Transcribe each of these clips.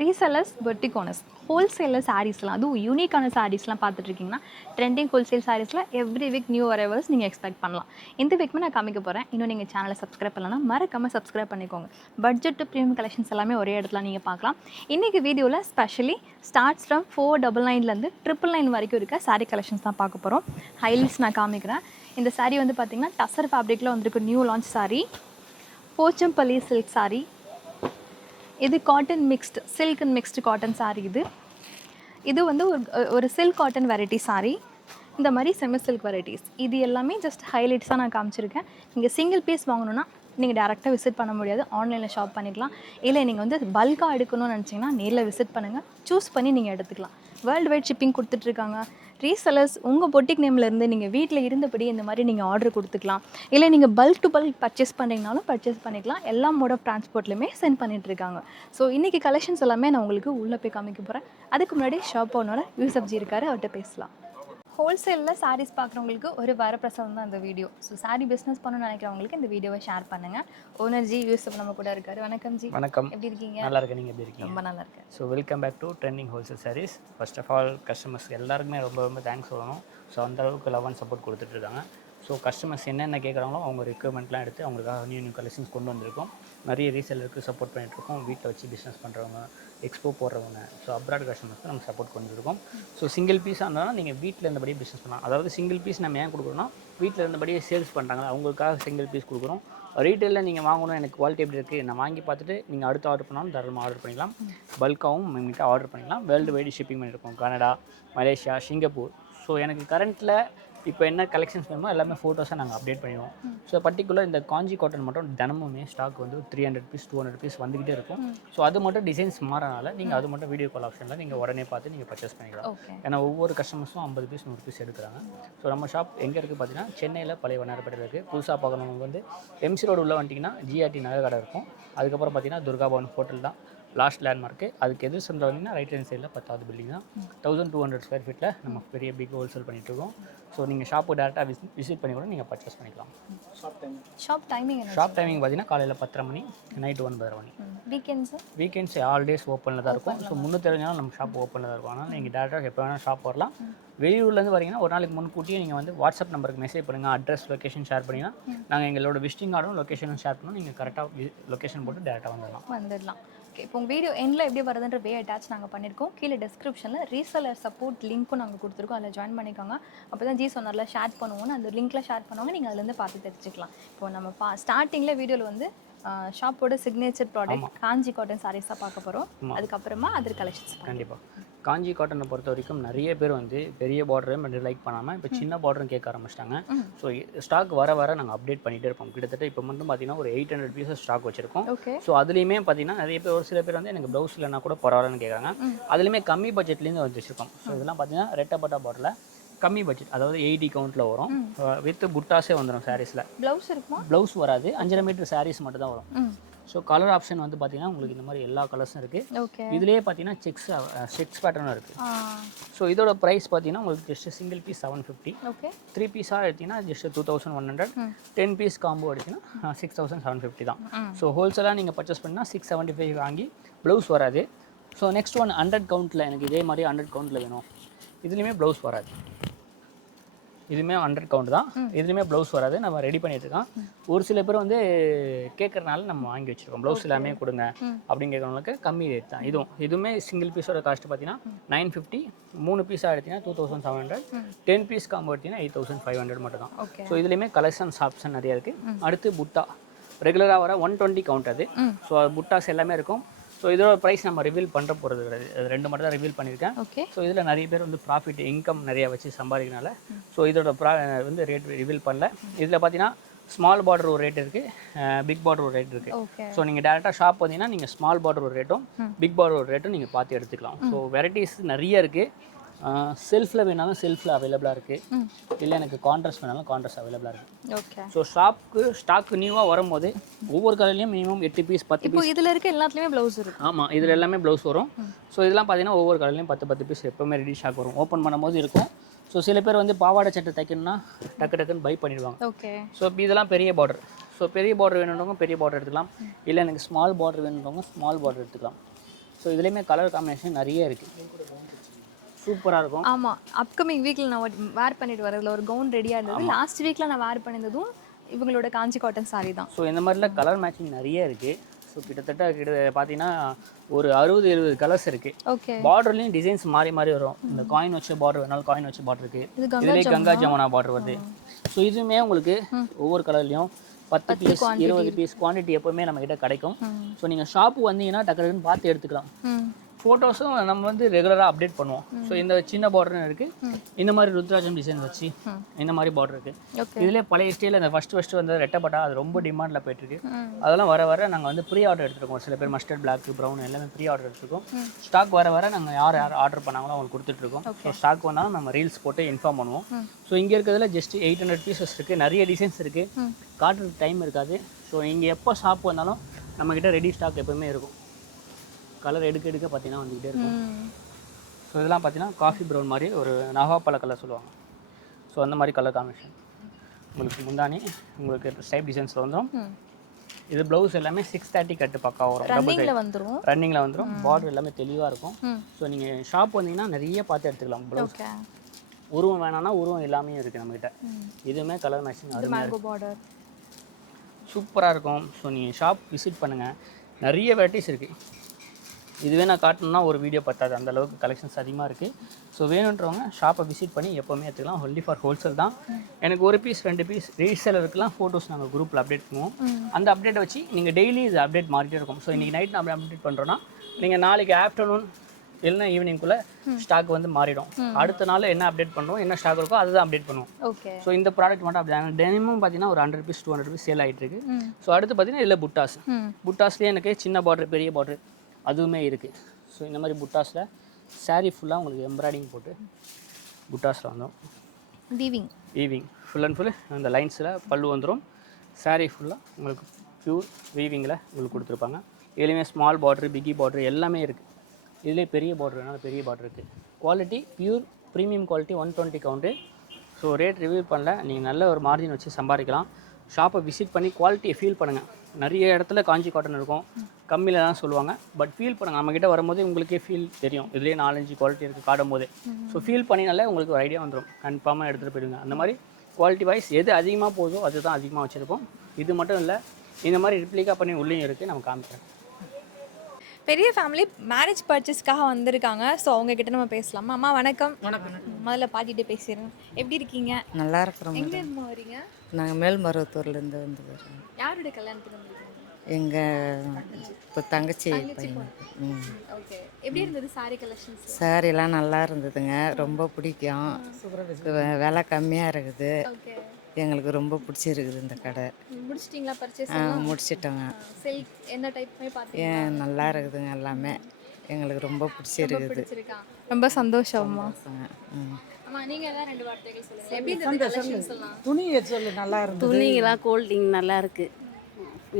Resellers, boutique owners, wholesaler சாரீஸ்லாம் அதுவும் யூனிக்கான சாரீஸ்லாம் பார்த்துட்ருக்கீங்கன்னா ட்ரெண்டிங் ஹோல்சேல் சாரீஸில் எவ்ரி வீக் நியூ அரைவல்ஸ் நீங்கள் எக்ஸ்பெக்ட் பண்ணலாம். இந்த வீக்குமே நான் காமிக்க போகிறேன். இன்னும் நீங்கள் சேனலை சப்ஸ்கிரைப் பண்ணலன்னா மறக்காமல் சப்ஸ்கிரைப் பண்ணிக்கோங்க. பட்ஜெட் டு ப்ரீமியம் கலெக்ஷன்ஸ் எல்லாமே ஒரே இடத்துல நீங்கள் பார்க்கலாம். இன்றைக்கி வீடியோவில் ஸ்பெஷலி ஸ்டார்ட்ஸ் ஃப்ரம் 499லேருந்து 999 வரைக்கும் இருக்க சாரீ கலெக்ஷன்ஸ் தான் பார்க்க போகிறோம். ஹைலைட்ஸ் நான் காமிக்கிறேன். இந்த சாரீ வந்து பார்த்திங்கன்னா டசர் ஃபேப்ரிக்கில் வந்திருக்கு new launch saree. Pochampally silk saree. இது cotton mixed silk and mixed cotton saree. இது வந்து ஒரு சில்க் காட்டன் வெரைட்டி சாரீ. இந்த மாதிரி செமி சில்க் வெரைட்டிஸ் இது எல்லாமே ஜஸ்ட் ஹைலைட்ஸாக நான் காமிச்சிருக்கேன். நீங்கள் சிங்கிள் பீஸ் வாங்கணுன்னா நீங்கள் டேரெக்டாக விசிட் பண்ண முடியாது, ஆன்லைனில் ஷாப் பண்ணிக்கலாம். இல்லை நீங்கள் வந்து பல்காக எடுக்கணும்னு நினச்சிங்கன்னா நேரில் விசிட் பண்ணுங்கள், சூஸ் பண்ணி நீங்கள் எடுத்துக்கலாம். வேர்ல்டு வைட் ஷிப்பிங் கொடுத்துட்ருக்காங்க. ரீசெல்லர்ஸ் உங்கள் பொட்டிக் நேம்லேருந்து நீங்கள் வீட்டில் இருந்தபடி இந்த மாதிரி நீங்கள் ஆர்டர் கொடுத்துக்கலாம். இல்லை நீங்கள் பல்க் டு பல்க் பர்ச்சேஸ் பண்ணிங்கனாலும் பர்ச்சேஸ் பண்ணிக்கலாம். எல்லா மோட் ஆஃப் ட்ரான்ஸ்போர்ட்லையுமே சென்ட் பண்ணிகிட்ருக்காங்க. ஸோ இன்றைக்கி கலெக்ஷன்ஸ் எல்லாமே நான் உங்களுக்கு உள்ளே போய் காமிக்க போகிறேன். அதுக்கு முன்னாடி ஷாப் ஓனரோட யூசப்ஜி இருக்கார், அவர்கிட்ட பேசலாம். ஹோல்சேலில் சாரீஸ் பார்க்குறவங்களுக்கு ஒரு வரப்பிரசாதம் தான் இந்த வீடியோ. ஸோ சாரீ பிஸ்னஸ் பண்ணணும்னு நினைக்கிறவங்களுக்கு இந்த வீடியோவை ஷேர் பண்ணுங்கள். ஓனர் ஜி யூசப் நம்ம கூட இருக்கார். வணக்கம் ஜி. வணக்கம். எப்படி இருக்கீங்க? நல்லா இருக்கேன். நீங்கள் எப்படி இருக்கீங்க? ரொம்ப நல்லா இருக்கேன். So welcome back to trending wholesale sarees. First of all customers எல்லாருக்குமே ரொம்ப ரொம்ப தேங்க்ஸ் சொல்லணும். ஸோ அந்தளவுக்கு லவ் அண்ட் சப்போர்ட் கொடுத்துட்ருக்காங்க. ஸோ கஸ்டமர்ஸ் என்னென்ன கேட்குறாங்களோ அவங்க ரெக்குவயர்மெண்ட்லாம் எடுத்து அவங்களுக்காக நியூ கலெக்ஷன்ஸ் கொண்டு வந்திருக்கோம். நிறைய ரீசேலருக்கு சப்போர்ட் பண்ணிகிட்ருக்கோம். வீட்டில் வச்சு பிஸ்னஸ் பண்ணுறவங்க, எக்ஸ்போ போடுறவங்க, ஸோ அப்ராட் கஸ்டமர்ஸ்க்கு நம்ம சப்போர்ட் பண்ணிருக்கோம். ஸோ சிங்கிள் பீஸாக இருந்தாலும் நீங்கள் வீட்டில் இருந்தபடியே பிஸ்னஸ் பண்ணலாம். அதாவது சிங்கிள் பீஸ் நம்ம ஏன் கொடுக்குறோன்னா வீட்டில் இருந்தபடியே சேல்ஸ் பண்ணுறாங்க, அவங்களுக்காக சிங்கிள் பீஸ் கொடுக்குறோம். ரீட்டெயிலில் நீங்கள் வாங்கணும், எனக்கு குவாலிட்டி எப்படி இருக்குது நான் வாங்கி பார்த்துட்டு நீங்கள் அடுத்து ஆர்டர் பண்ணாலும் தாராளமாக ஆர்டர் பண்ணிக்கலாம். பல்காகவும் நம்மகிட்ட ஆர்டர் பண்ணிக்கலாம். வேர்ல்டு வைடு ஷிப்பிங் பண்ணியிருக்கோம். Canada, Malaysia, Singapore. ஸோ எனக்கு கரண்ட்டில் இப்போ என்ன கலெக்ஷன்ஸ் வேணுமோ எல்லாமே ஃபோட்டோஸாக நாங்கள் அப்டேட் பண்ணிடுவோம். ஸோ பர்டிகுலர் இந்த காஞ்சி காட்டன் மட்டும் தினமுமே ஸ்டாக் வந்து 300 பீஸ் 200 பீஸ் வந்துக்கிட்டே இருக்கும். ஸோ அது மட்டும் டிசைன்ஸ் மாறனால நீங்கள் அது மட்டும் வீடியோ கால் ஆப்ஷனில் நீங்கள் உடனே பார்த்து நீங்கள் பர்ச்சேஸ் பண்ணிக்கலாம். ஏன்னா ஒவ்வொரு கஸ்டமர்ஸும் 50 பீஸ் 100 பீஸ் எடுக்கிறாங்க. ஸோ நம்ம ஷாப் எங்கே இருக்குது பார்த்தீங்கன்னா சென்னையில் பழைய வண்ணாரப்பேட்டையில் இருக்குது. புதுசாக பார்க்கறவங்க வந்து எம்சி ரோடு உள்ளே வந்துட்டிங்கன்னா ஜிஆர்டி நகை கடை இருக்கும். அதுக்கப்புறம் பார்த்தீங்கன்னா துர்கா பவன் ஹோட்டல் தான் லாஸ்ட் லேண்ட்மார்க்கு. அதுக்கு எதிர் சென்டர் வந்தீங்கன்னா ரைட் ஹேண்ட் சைடில் 10வது பில்டிங் தான். 1200 ஸ்கொயர் ஃபீட்டில் நம்ம பெரிய பிக் ஹோல்சேல் பண்ணிகிட்ருக்கோம். ஸோ நீங்கள் ஷாப்பு டேரெக்டாக விசிட் பண்ணி கூட நீங்கள் பர்ச்சேஸ் பண்ணிக்கலாம். ஷாப் டைமிங் பார்த்தீங்கன்னா காலையில் 10:30 மணி, நைட்டு 9:30 மணி. வீக்கெண்ட்ஸ் ஆல் டேஸ் ஓப்பனில் தான் இருக்கும். ஸோ 365 நாள் நம்ம ஷாப் ஓப்பனில் தான் இருக்கும். ஆனால் நீங்கள் டேரெக்டாக எப்போ வேணால் ஷாப் வரலாம். வெளியூர்லேருந்து வரீங்கன்னா ஒரு நாளைக்கு முன்கூட்டியே நீங்கள் வந்து வாட்ஸ்அப் நம்பருக்கு மெசேஜ் பண்ணுங்கள், அட்ரஸ் லொக்கேஷன் ஷேர் பண்ணிங்கன்னா நாங்கள் எங்களோட விசிட்டிங் கார்டும் லொக்கேஷனும் ஷேர் பண்ணோம். நீங்கள் கரெக்டாக லொக்கேஷன் போட்டு டேரெக்டாக வந்துடலாம். ஓகே, இப்போ வீடியோ எண்டில் எப்படி வருதுன்ற வே அட்டாச் நாங்கள் பண்ணியிருக்கோம். கீழே டிஸ்கிரிப்ஷனில் ரீசெலர் சப்போர்ட் லிங்க்கும் நாங்கள் கொடுத்துருக்கோம். அதில் ஜாயின் பண்ணிக்கோங்க. அப்போ தான் ஜி சொன்னார்ல ஷேர் பண்ணுவோன்னு, அந்த லிங்க்கில் ஷேர் பண்ணுவாங்க. நீங்கள் அதுலேருந்து பார்த்து தெரிஞ்சுக்கலாம். இப்போ நம்ம ஸ்டார்டிங்கில் வீடியோவில் வந்து ஷாப்போட சிக்னேச்சர் ப்ராடக்ட் காஞ்சி காட்டன் சாரீஸாக பார்க்க போகிறோம். அதுக்கப்புறமா அதர் கலெக்ஷன்ஸ். கண்டிப்பாக காஞ்சி காட்டனை பொறுத்த வரைக்கும் நிறைய பேர் வந்து பெரிய பார்டரும் லைக் பண்ணாமல் இப்போ சின்ன பார்டரும் கேட்க ஆரம்பிச்சிட்டாங்க. ஸோ ஸ்டாக் வர நாங்கள் அப்டேட் பண்ணிகிட்டே இருப்போம். கிட்டத்தட்ட இப்போ மட்டும் பார்த்தீங்கன்னா ஒரு 800 பீசஸ் ஸ்டாக் வச்சிருக்கோம். ஸோ அதுலேயுமே பார்த்தீங்கன்னா நிறைய பேர், ஒரு சில பேர் வந்து எனக்கு ப்ளவுஸ் இல்லைனா கூட பரவாயில்லன்னு கேட்குறாங்க. அதுலேயுமே கம்மி பட்ஜெட்லேருந்து வச்சுருக்கோம். ஸோ இதெல்லாம் பார்த்தீங்கன்னா ரெட்டப்பட்டா பார்டரில் கம்மி பட்ஜெட், அதாவது 80 கவுண்ட்டில் வரும். வித் புட்டாஸே வந்துடும் சாரீஸில். ப்ளவுஸ் வராது, 5.5 மீட்டர் சாரீஸ் மட்டும் தான் வரும். ஸோ கலர் ஆப்ஷன் வந்து பார்த்தீங்கன்னா உங்களுக்கு இந்த மாதிரி எல்லா கலர்ஸும் இருக்குது. இதுலேயே பார்த்தீங்கன்னா செக்ஸ் பேட்டர்னும் இருக்குது. ஸோ இதோட ப்ரைஸ் பார்த்தீங்கன்னா உங்களுக்கு ஜஸ்ட் சிங்கிள் பீஸ் 750. 3 பீஸாக எடுத்திங்கன்னா ஜஸ்ட் 2100. 10 பீஸ் காம்போ எடுத்திங்கன்னா 6750 தான். ஸோ ஹோல்சேலாக நீங்கள் பர்ச்சேஸ் பண்ணிங்கன்னா 675 வாங்கி ப்ளவுஸ் வராது. ஸோ நெக்ஸ்ட் ஒன் 100 கவுண்ட்டில், எனக்கு இதே மாதிரி 100 கவுண்ட்டில் வேணும். இதுலேயுமே ப்ளவுஸ் வராது. இதுவுமே 100 கவுண்ட் தான். இதுலேயுமே ப்ளவுஸ் வராது. நம்ம ரெடி பண்ணிட்டு இருக்கோம். ஒரு சில பேர் வந்து கேட்குறதுனால நம்ம வாங்கி வச்சுருக்கோம். ப்ளவுஸ் எல்லாமே கொடுங்க அப்படின்னு கேட்குறவங்களுக்கு கம்மி ரேட் தான். இதுவுமே சிங்கிள் பீஸோட காஸ்ட் பார்த்தீங்கன்னா 950. 3 பீஸாக எடுத்தீங்கன்னா 2700. 10 பீஸ் காம்போ எடுத்தீங்கன்னா 8500 மட்டும் தான். ஸோ இதுலேயுமே கலெக்ஷன்ஸ் ஆப்ஷன் நிறையா இருக்குது. அடுத்து புட்டா ரெகுலராக வர 120 கவுண்ட் அது. ஸோ புட்டாஸ் எல்லாமே இருக்கும். ஸோ இதோட ப்ரைஸ் நம்ம ரிவீல் பண்ணுற போகிறது கிடையாது. அது 2 மட்டும் தான் ரிவீல் பண்ணியிருக்கேன். ஸோ இதில் நிறைய பேர் வந்து ப்ராஃபிட் இன்கம் நிறையா வச்சு சம்பாதிக்கிறனால ஸோ இதோட வந்து ரேட் ரிவீல் பண்ணல. இதில் பார்த்தீங்கன்னா ஸ்மால் பார்டர் ஒரு ரேட் இருக்குது, பிக் பார்டர் ஒரு ரேட் இருக்குது. ஸோ நீங்கள் டேரெக்டாக ஷாப் பார்த்தீங்கன்னா நீங்கள் ஸ்மால் பார்டர் ஒரு ரேட்டும் பிக் பார்டர் ஒரு ரேட்டும் நீங்கள் பார்த்து எடுத்துக்கலாம். ஸோ வெரைட்டிஸ் நிறைய இருக்குது. செல்ஃபில் வேணாலும் செல்ஃபில் அவைலபிளாக இருக்குது. இல்லை எனக்கு கான்ட்ராஸ்ட் வேணாலும் கான்ட்ராஸ்ட் அவைலபிளாக இருக்குது. ஸோ ஸ்டாக்கு நியூவாக வரும்போது ஒவ்வொரு கலர்லையும் மினிமம் 8 பீஸ் 10 பீஸ். இதில் இருக்க எல்லாத்துலேயுமே ப்ளவுஸ் இருக்குது. ஆமாம், இதில் எல்லாமே ப்ளவுஸ் வரும். ஸோ இதெல்லாம் பார்த்தீங்கன்னா ஒவ்வொரு கலர்லையும் 10 பீஸ் எப்போவுமே ரெடி ஸ்டாக் வரும். ஓப்பன் பண்ணும்போது இருக்கும். ஸோ சில பேர் வந்து பாவாடை சட்டை தைக்கணும்னா டக்குன்னு பை பண்ணிடுவாங்க. ஸோ இதெல்லாம் பெரிய பார்டர். ஸோ பெரிய பார்டர் வேணுன்றவங்க பெரிய பார்டர் எடுத்துக்கலாம். இல்லை எனக்கு ஸ்மால் பார்டர் வேணுன்றவங்க ஸ்மால் பார்டர் எடுத்துக்கலாம். ஸோ இதுலேயுமே கலர் காம்பினேஷன் நிறைய இருக்குது, சூப்பராக இருக்கும். ஆமாம், அப்கமிங் வீக்கில் நான் வேர் பண்ணிட்டு வரதுல ஒரு கவுன் ரெடியாக இருந்தது. லாஸ்ட் வீக்கில் நான் வேர் பண்ணியிருந்ததும் இவங்களோட காஞ்சி காட்டன் saree தான். ஸோ இந்த மாதிரிலாம் கலர் மேட்சிங் நிறைய இருக்குது. ஸோ கிட்டத்தட்ட பார்த்தீங்கன்னா ஒரு 60-70 கலர்ஸ் இருக்குது. ஓகே, பார்டர்லேயும் டிசைன்ஸ் மாறி மாறி வரும். இந்த காயின் வச்ச பார்டர் வேணாலும் காயின் வச்ச பார்டர் இருக்குது, இதுலேயே கங்கா ஜமுனா பார்டர் வருது. ஸோ இதுவுமே உங்களுக்கு ஒவ்வொரு கலர்லேயும் 10 பீஸ் 20 பீஸ் குவான்டிட்டி எப்போவுமே நம்மக்கிட்ட கிடைக்கும். ஸோ நீங்கள் ஷாப்பு வந்தீங்கன்னா டக்குன்னு பார்த்து எடுத்துக்கலாம். ஃபோட்டோஸும் நம்ம வந்து ரெகுலராக அப்டேட் பண்ணுவோம். ஸோ இந்த சின்ன பார்டரும் இருக்குது, இந்த மாதிரி ருத்ராஜம் டிசைன் வச்சு இந்த மாதிரி பார்டர் இருக்குது. இதுலேயே பழைய ஸ்டைலில் இந்த ஃபஸ்ட்டு வந்து ரெட்டப்பட்டா அது ரொம்ப டிமாண்டில் போயிட்டுருக்கு. அதெல்லாம் வர வர நாங்கள் வந்து ப்ரீ ஆர்டர் எடுத்துருக்கோம். சில பேர் மஸ்டர்ட் பிளாக் ப்ரௌன் எல்லாமே ப்ரீ ஆர்டர் எடுத்துருக்கோம். ஸ்டாக் வர வர நாங்கள் யார் ஆர்டர் பண்ணாங்களோ அவங்களுக்கு கொடுத்துட்ருக்கோம். ஸோ ஸ்டாக் வந்தாலும் நம்ம ரீல்ஸ் போட்டு இன்ஃபார்ம் பண்ணுவோம். ஸோ இங்கே இருக்கிறதுல ஜஸ்ட் 800 பீசஸ் இருக்குது, நிறைய டிசைன்ஸ் இருக்குது, காட்டுறதுக்கு டைம் இருக்காது. ஸோ இங்கே எப்போ ஷாப் வந்தாலும் நம்மக்கிட்ட ரெடி ஸ்டாக் எப்போவுமே இருக்கும். கலர் எடுக்க பார்த்தீங்கன்னா வந்துக்கிட்டே இருக்கும். ஸோ இதெல்லாம் பார்த்தீங்கன்னா காஃபி ப்ரௌன் மாதிரி ஒரு நவாப்பழ கலர் சொல்லுவாங்க. ஸோ அந்த மாதிரி கலர் காம்பினேஷன் உங்களுக்கு முந்தானி உங்களுக்கு ஸ்டைப் டிசைன்ஸில் வந்துடும். இது ப்ளவுஸ் எல்லாமே 630 கட்டு பக்கா வரும், ரன்னிங்கில் வந்துடும். பார்டர் எல்லாமே தெளிவாக இருக்கும். ஸோ நீங்கள் ஷாப் வந்தீங்கன்னா நிறைய பார்த்து எடுத்துக்கலாம். ப்ளவுஸ் உருவம் வேணான்னா உருவம் எல்லாமே இருக்குது நம்மக்கிட்ட. இதுவுமே கலர் மேட்சிங் அருமையாக சூப்பராக இருக்கும். ஸோ நீங்கள் ஷாப் விசிட் பண்ணுங்கள், நிறைய வெரைட்டிஸ் இருக்குது. இதுவே நான் காட்டணும்னா ஒரு வீடியோ பத்தாது, அந்த அளவுக்கு கலெக்ஷன்ஸ் அதிகமாக இருக்குது. ஸோ வேணுன்றவங்க ஷாப்பை விசிட் பண்ணி எப்போவுமே எடுத்துக்கலாம். ஒன்லி ஃபார் ஹோல்சேல் தான். எனக்கு 1 பீஸ் 2 பீஸ் ரீசேலருக்குலாம் ஃபோட்டோஸ் நாங்கள் குரூப்பில் அப்டேட் பண்ணுவோம். அந்த அப்டேட்டை வச்சு நீங்கள் டெய்லி இது அப்டேட் மாறிட்டே இருக்கும். ஸோ இன்றைக்கி நைட் நம்ம அப்டேட் பண்ணுறோன்னா நீங்கள் நாளைக்கு ஆஃப்டர்நூன் இல்லைன்னா ஈவினிங்குள்ளே ஸ்டாக் வந்து மாறிடும். அடுத்த நாள் என்ன அப்டேட் பண்ணுவோம், என்ன ஸ்டாக் இருக்கோ அதுதான் அப்டேட் பண்ணுவோம். ஸோ இந்த ப்ராடக்ட் மட்டும் அப்படி தினமும் பார்த்தீங்கன்னா ஒரு 100 பீஸ் 200 பீஸ் சேல் ஆகிட்டு இருக்கு. ஸோ அடுத்து பார்த்தீங்கன்னா இல்லை புட்டாஸ்லேயே எனக்கு சின்ன பார்டர் பெரிய பார்டர் அதுவுமே இருக்குது. ஸோ இந்த மாதிரி புட்டாஸில் சாரீ ஃபுல்லாக உங்களுக்கு எம்ப்ராய்டிங் போட்டு புட்டாஸில் வந்துடும். வீவிங் ஃபுல் அண்ட் ஃபுல் அந்த லைன்ஸில் பல்லு வந்துடும். சாரீ ஃபுல்லாக உங்களுக்கு ப்யூர் வீவிங்கில் உங்களுக்கு கொடுத்துருப்பாங்க. இதுலேயுமே ஸ்மால் பார்ட்ரு பிக்கி பார்ட்ரு எல்லாமே இருக்குது. இதுலேயே பெரிய பார்டர்னால பெரிய பார்டர் இருக்குது. Quality pure premium quality 120 count. So rate review பண்ணல, நீங்கள் நல்ல ஒரு மார்ஜின் வச்சு சம்பாதிக்கலாம். ஷாப்பை விசிட் பண்ணி குவாலிட்டியை ஃபீல் பண்ணுங்கள். நிறைய இடத்துல காஞ்சி காட்டன் இருக்கும், கம்மியில் தான் சொல்லுவாங்க. பட் ஃபீல் பண்ணுங்கள், நம்மக்கிட்ட வரும்போது உங்களுக்கே ஃபீல் தெரியும். இதுலேயே 4-5 குவாலிட்டி இருக்குது காட்டும் போதே. ஸோ ஃபீல் பண்ணினாலே உங்களுக்கு ஒரு ஐடியா வந்துடும், கன்ஃபார்மாக எடுத்துகிட்டு போயிடுங்க. அந்த மாதிரி குவாலிட்டி வைஸ் எது அதிகமாக போதோ அதுதான் அதிகமாக வச்சுருப்போம். இது மட்டும் இல்லை, இந்த மாதிரி ரிப்ளிகா பண்ணி உள்ளேயும் இருக்குது, நம்ம காமிக்கிறேன். பெரிய ஃபேமிலி மேரேஜ் பர்ச்சேஸ்க்காக வந்திருக்காங்க. ஸோ அவங்கக்கிட்ட நம்ம பேசலாமா? அம்மா வணக்கம். முதல்ல பாட்டிகிட்டே பேசிடுறேன். எப்படி இருக்கீங்க? நல்லா இருக்கிறோம். எங்கேருந்து வரீங்க? நாங்கள் மேல்மருவத்தூர்லேருந்து வந்து வரோம். யாருடைய கல்யாணத்துக்கு வந்திருக்கீங்க? எங்கள் இப்போ தங்கச்சி பையன். ஓகே, எப்படி இருந்தது சாரி கலெக்ஷன்ஸ்? சாரிலாம் நல்லா இருந்ததுங்க, ரொம்ப பிடிக்கும். விலை கம்மியாக இருக்குது, எங்களுக்கு ரொம்ப பிடிச்சிருக்குது இந்த கடை. முடிச்சிட்டிங்களா பர்ச்சேஸ்? முடிச்சிட்டோங்க. சில்க் என்ன டைப்மே பார்த்தீங்க? நல்லா இருக்குதுங்க, எல்லாமே எங்களுக்கு ரொம்ப பிடிச்சிருக்குது. ரொம்ப சந்தோஷமா. அம்மா நீங்க ஏதாவது 2 வார்த்தைகள் சொல்லுங்க. எப்படி இருந்தது கலெக்ஷன்ஸ் எல்லாம்? துணி சொல்லு, நல்லா இருந்தது. துணிங்கெல்லாம் கோல்டிங் நல்லா இருக்கு,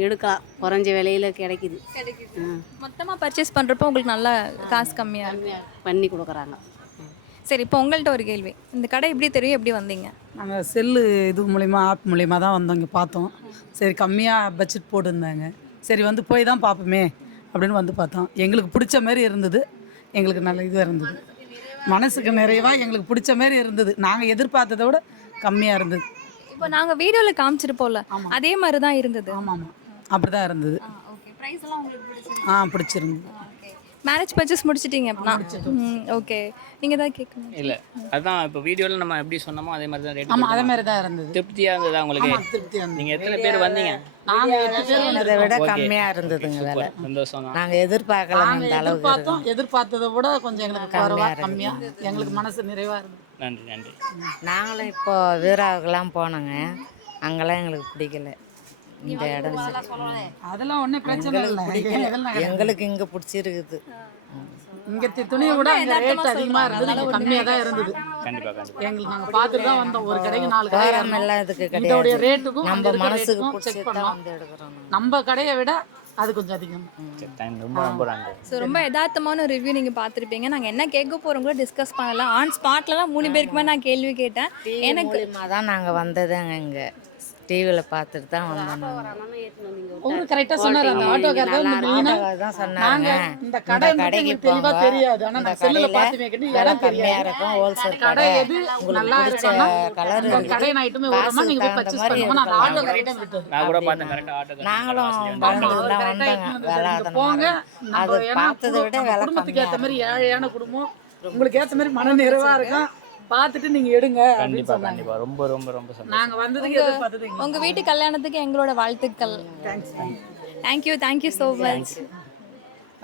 எடுக்கலாம், குறைஞ்ச விலையில கிடைக்குது. மொத்தமாக பர்ச்சேஸ் பண்ணுறப்போ உங்களுக்கு நல்லா காசு கம்மியாக இருக்கு பண்ணி கொடுக்குறாங்க. சரி, இப்போ உங்கள்கிட்ட ஒரு கேள்வி. இந்த கடை எப்படி தெரியும், எப்படி வந்தீங்க? நாங்கள் செல்லு இது மூலிமா ஆப் மூலிமா தான் வந்தோம், இங்கே பார்த்தோம். சரி, கம்மியாக பட்ஜெட் போட்டுருந்தாங்க. சரி, வந்து போய் தான் பார்ப்போமே அப்படின்னு வந்து பார்த்தோம். எங்களுக்கு பிடிச்ச மாதிரி இருந்தது, எங்களுக்கு நல்ல இதாக இருந்தது, மனசுக்கு நிறைவாக எங்களுக்கு பிடிச்ச மாதிரி இருந்தது. நாங்கள் எதிர்பார்த்ததை விட கம்மியாக இருந்தது. இப்போ நாங்கள் வீடியோவில் காமிச்சிருப்போம்ல, அதே மாதிரி தான் இருந்தது. ஆமாம், அப்படி தான் இருந்தது. பிடிச்சிருந்தது. மேரேஜ் பர்ச்சேஸ் முடிச்சிட்டீங்க அப்படின்னா? ஓகே, நீங்கள் ஏதாவது கேட்கணும்? இல்லை, அதுதான் இப்போ வீடியோவில் நம்ம எப்படி சொன்னமோ அதே மாதிரி தான் ரேட். ஆமாம், அதே மாதிரி தான் இருந்தது. திருப்தியாக இருந்ததா உங்களுக்கு? திருப்தியாக இருந்தது. நீங்கள் எத்தனை பேர் வந்தீங்க? அதை விட கம்மியாக இருந்ததுங்க விலை. சந்தோஷம் தான். நாங்கள் எதிர்பார்க்கலாம் இந்த அளவுக்கு. எதிர்பார்த்ததை விட கொஞ்சம் எங்களுக்கு கம்மியாக எங்களுக்கு மனசு நிறைவாக இருந்தது. நன்றி. நாங்களும் இப்போ வீராவுக்கெல்லாம் போனோங்க, அங்கெல்லாம் எங்களுக்கு பிடிக்கல இந்த இடம். அதெல்லாம் ஒன்றும் பிரச்சனை இல்லை, எங்களுக்கு இங்கே பிடிச்சிருக்குது. இங்கே துணியை விட அங்கே ரேட் அதிகமாக இருந்தது, கம்மியாக தான் இருந்தது. கண்டிப்பாக எங்களுக்கு நாங்கள் பார்த்துட்டு தான் வந்தோம். ஒரு கடைக்கு 4 கடை எல்லாம் இதுக்கு இதோடைய கிடையாது, ரேட்டுக்கும் நம்ம மனசுக்கு செக் பிடிச்சி பண்ணோம். வந்து எடுக்கிறோம். நம்ம கடையை விட அது கொஞ்சம் அதிகம். ரொம்ப நன்றி. ஸோ ரொம்ப யதார்த்தமான ரிவ்யூ நீங்கள் பார்த்துருப்பீங்க. நாங்கள் என்ன கேட்க போகிறோம் கூட டிஸ்கஸ் பண்ணலாம். ஆன் ஸ்பாட்டில் தான் 3 பேருக்குமே நான் கேள்வி கேட்டேன். எனக்கு தான் நாங்கள் வந்ததுங்க இங்கே டிவியில் பார்த்துட்டு தான் வந்தோம் உங்களுக்கு கரெக்டாக சொன்னார் அந்த ஆட்டோக்கார் தான் இந்த மெயினாக நாங்கள் தான் சொன்னாங்க இந்த கடை கடைக்கு எங்களுக்கு தெளிவாக போங்க. தெரியாது ஆனால் இந்த நான் செல்லில் கடையில் பார்த்து வைக்கிறது விலை இடம் கம்மியாக தெரியாது இருக்கும் ஹோல்சேல் கடை கடை எது உங்களுக்கு நல்லா பிடிச்ச இருக்குன்னா கலர் உங்க கடை இருக்குது நைட்டுமே ஓரமா நீங்க போய் காசுக்கு பர்ச்சேஸ் தகுந்த பண்ணுங்க நான் ஆட்டோ மாதிரி கரெக்டாக விட்டுரு நான் கூட பார்த்தேன் கரெக்டாக ஆட்டோ நாங்களும் பழந்துட்டு தான் வந்தோங்க வேலை போங்க அதனால நம்ம அது ஏன்னா பார்த்ததை விட நம்ம விலை குடும்பத்துக்கு ஏற்ற கம்மியாக மாதிரி ஏழையான குடும்பம் உங்களுக்கு ஏற்ற மாதிரி மன நிறைவா இருக்கும் பார்த்துட்டு நீங்க எடுங்க அப்படின்னு கண்டிப்பாக சொன்னாங்க கண்டிப்பாக ரொம்ப ரொம்ப ரொம்ப சந்தோஷம். நாங்க வந்ததுக்கு எதிர்பார்த்தது உங்க வீட்டு கல்யாணத்துக்கு எங்களோட வாழ்த்துக்கள். Thanks thank you so much.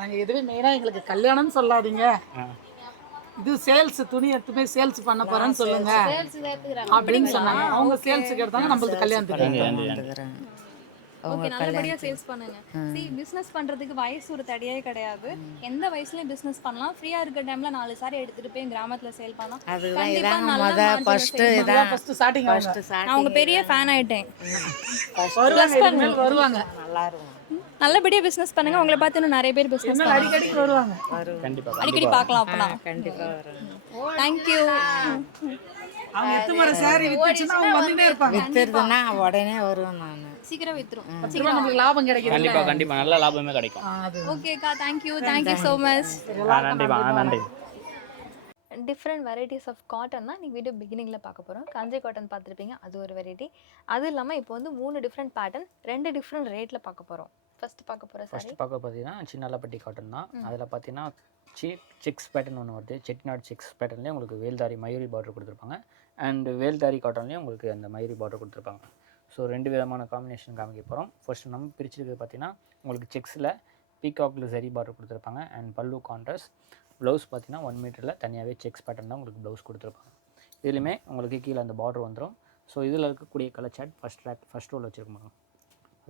நாங்க எதுவுமே மெயினா எங்களுக்கு கல்யாணம்னு சொல்லாதீங்க, இது சேல்ஸ் துணி எடுத்துமே சேல்ஸ் பண்ண போறேன்னு சொல்லுங்க அப்படின்னு சொன்னாங்க. அவங்க சேல்ஸுக்கு எடுத்தாங்க, நம்மளுக்கு கல்யாணத்துக்கு வந்துக்கிறாங்க. ஓகே, நல்லபடியா சேல்ஸ் பண்ணுங்க. see பிசினஸ் பண்றதுக்கு வயசு ஒரு தடையே கிடையாது. எந்த வயசுலயும் பிசினஸ் பண்ணலாம். ஃப்ரீயா இருக்க டைம்ல 4 சாரி எடுத்துட்டு போய் கிராமத்துல சேல் பண்ணலாம். அதுதான் கண்டிப்பா இதாங்க நல்ல முத margin ஃபர்ஸ்ட் sale இதான் ஃபர்ஸ்ட் ஸ்டார்டிங் ஃபர்ஸ்ட் நான் உங்க பெரிய ஃபேன் ஆயிட்டேன். வருவாங்க, இனிமேல் வருவாங்க, நல்லா இருக்கும். நல்லபடியா பிசினஸ் பண்ணுங்க. உங்களை பார்த்து இன்னும் நிறைய பேர் பிசினஸ் இனிமேல் அடிக்கடி வருவாங்க. கண்டிப்பாக அடிக்கடி பார்க்கலாம் அப்பனா. கண்டிப்பாக வரும். தேங்க்யூ. அவங்க எத்து மர சாரி வித்துச்சுன்னா அவங்க வந்துட்டே இருப்பாங்க. வித்துருதுன்னா உடனே வருவேன் நான். சீக்கிரம் வித்துரும். 10 ரூபா நமக்கு லாபம் கிடைக்குது. கண்டிப்பாக நல்ல லாபமே கிடைக்கும். அது ஓகேக்கா, தேங்க்யூ ஸோ மச். நன்றிப்பா நன்றி. டிஃப்ரெண்ட் வெரைட்டிஸ் ஆஃப் காட்டன் தான் நீங்கள் வீடியோ பிகினிங்கில் பார்க்க போகிறோம். காஞ்சி காட்டன் பார்த்துருப்பீங்க, அது ஒரு வெரைட்டி. அது இல்லாமல் இப்போ வந்து 3 டிஃப்ரெண்ட் பேட்டர்ன் 2 டிஃப்ரெண்ட் ரேட்டில் பார்க்க போகிறோம். ஃபர்ஸ்ட் பார்க்க போகிற சாரி ஃபர்ஸ்ட் பார்க்க பார்த்தீங்கன்னா சின்னலப்பட்டி காட்டன் தான். அதில் பார்த்தீங்கன்னா செக்ஸ் பேட்டர்ன் ஒன்று வருது. செட்டிநாடு செக்ஸ் பேட்டர்ன்லேயே உங்களுக்கு வேல்தாரி மயூரி பார்டர் கொடுத்துருப்பாங்க. அண்ட் வேல்தாரி காட்டன்லேயும் உங்களுக்கு அந்த மயூரி பார்டர் கொடுத்துருப்பாங்க. ஸோ 2 விதமான காம்பினேஷன் காமிக்க போகிறோம். ஃபர்ஸ்ட் நம்ம பிரிச்சிருக்கிறது பார்த்தீங்கன்னா உங்களுக்கு செக்ஸில் பீகாக்ல சரி பார்டர் கொடுத்துருப்பாங்க. அண்ட் பல்லு கான்ட்ராஸ்ட். ப்ளவுஸ் பார்த்தீங்கன்னா 1 மீட்டரில் தனியாகவே செக்ஸ் பேட்டர்ன் தான் உங்களுக்கு ப்ளவுஸ் கொடுத்துருப்பாங்க. இதுலையுமே உங்களுக்கு கீழே அந்த பார்டர் வந்துடும். ஸோ இதில் இருக்கக்கூடிய கலர் சார்ட் ஃபஸ்ட் ரோல் வச்சுருக்கோம்.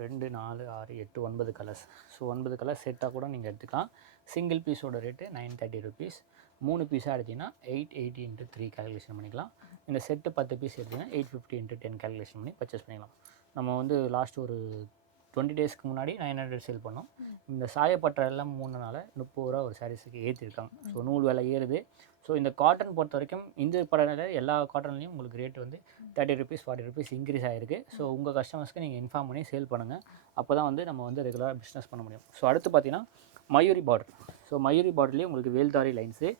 2 4 6 8 9 கலர்ஸ். ஸோ 9 கலர் செட்டாக கூட நீங்கள் எடுத்துக்கலாம். சிங்கிள் பீஸோட ரேட்டு 930 ருபீஸ். 3 பீஸாக எடுத்திங்கன்னா 880 × 3 கால்குலேஷன் பண்ணிக்கலாம். இந்த செட்டு 10 பீஸ் எடுத்திங்கன்னா 850 × 10 கால்குலேஷன் பண்ணி பர்ச்சேஸ் பண்ணிக்கலாம். நம்ம வந்து லாஸ்ட் ஒரு 20 டேஸ்க்கு முன்னாடி 900 சேல் பண்ணோம். இந்த சாயப்பட்டறை எல்லாம் 3 நாள் 30 ரூபா ஒரு சாரீஸுக்கு ஏற்றிருக்காங்க. ஸோ நூல் விலை ஏறுது. ஸோ இந்த காட்டன் பொறுத்த வரைக்கும் இந்த படையில் எல்லா காட்டன்லேயும் உங்களுக்கு ரேட் வந்து 30 ருபீஸ் 40 ருபீஸ் இன்க்ரீஸ் ஆகிருக்கு. ஸோ உங்கள் கஸ்டமர்ஸ்க்கு நீங்கள் இன்ஃபார்ம் பண்ணி சேல் பண்ணுங்கள். அப்போ தான் வந்து நம்ம வந்து ரெகுலராக பிஸ்னஸ் பண்ண முடியும். ஸோ அடுத்து பார்த்தீங்கன்னா மயூரி பார்டர். ஸோ மயூரி பார்டர்லேயே உங்களுக்கு வேல்தாரி லைன்ஸு.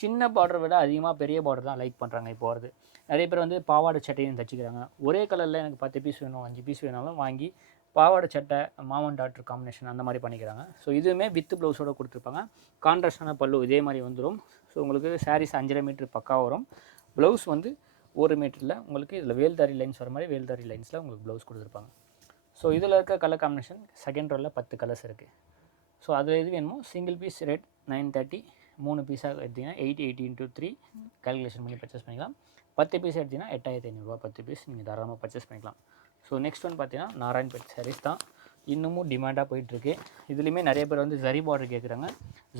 சின்ன பார்டரை விட அதிகமாக பெரிய பார்டர் தான் லைக் பண்ணுறாங்க இப்போ வருது. நிறைய பேர் வந்து பாவாடை சட்டையும் தச்சுக்கிறாங்க. ஒரே கலரில் எனக்கு 10 பீஸ் வேணும் 5 பீஸ் வேணாலும் வாங்கி பாவாடை சட்டை மாமன் டாக்டர் காம்பினேஷன் அந்த மாதிரி பண்ணிக்கிறாங்க. ஸோ இதுவுமே வித் ப்ளவுஸோடு கொடுத்துருப்பாங்க. கான்ட்ராஸ்டான பல்லு இதே மாதிரி வந்துடும். ஸோ உங்களுக்கு சாரீஸ் 5.5 மீட்டர் பக்கா வரும். ப்ளவுஸ் வந்து 1 மீட்டரில் உங்களுக்கு இதில் வேல்தாரி லைன்ஸ் வர மாதிரி வேல்தாரி லைன்ஸில் உங்களுக்கு ப்ளவுஸ் கொடுத்துருப்பாங்க. ஸோ இதில் இருக்க கலர் காம்பினேஷன் செகண்ட் ரோவில் 10 கலர்ஸ் இருக்குது. ஸோ அதில் எது வேணுமோ சிங்கிள் பீஸ் ரேட் 930. 3 பீஸாக எடுத்திங்கன்னா 880 × 3 கால்குலேஷன் பண்ணி பர்ச்சேஸ் பண்ணிக்கலாம். 10 பீஸ் எடுத்திங்கன்னா 8500 10 பீஸ் நீங்கள் தாராளமாக பர்ச்சேஸ் பண்ணிக்கலாம். ஸோ நெக்ஸ்ட் ஒன் பார்த்தீங்கன்னா நாராயண்பேட் சாரீஸ் தான் இன்னமும் டிமாண்டாக போயிட்டுருக்கு. இதுலேயுமே நிறைய பேர் வந்து ஜரி பார்டர் கேட்குறாங்க.